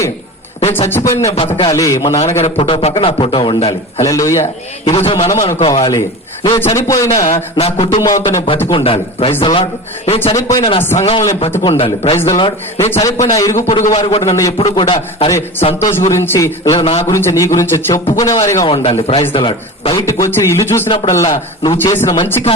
నేను చచ్చిపోయిన నేను బతకాలి, మా నాన్నగారి ఫోటో పక్కన నా ఫోటో ఉండాలి. హల్లెలూయా. ఈ రోజు మనం అనుకోవాలి, నేను చనిపోయినా నా కుటుంబంతో నేను బతికుండాలి. Praise the Lord. నేను చనిపోయినా నా సంఘంలో నేను బతికుండాలి. Praise the Lord. నేను చనిపోయిన ఇరుగు పొరుగు వారు కూడా నన్ను ఎప్పుడు కూడా అరే సంతోష్ గురించి లేదా నా గురించి నీ గురించి చెప్పుకునే వారిగా ఉండాలి. Praise the Lord. బయటకు వచ్చి ఇల్లు చూసినప్పుడల్లా నువ్వు చేసిన మంచి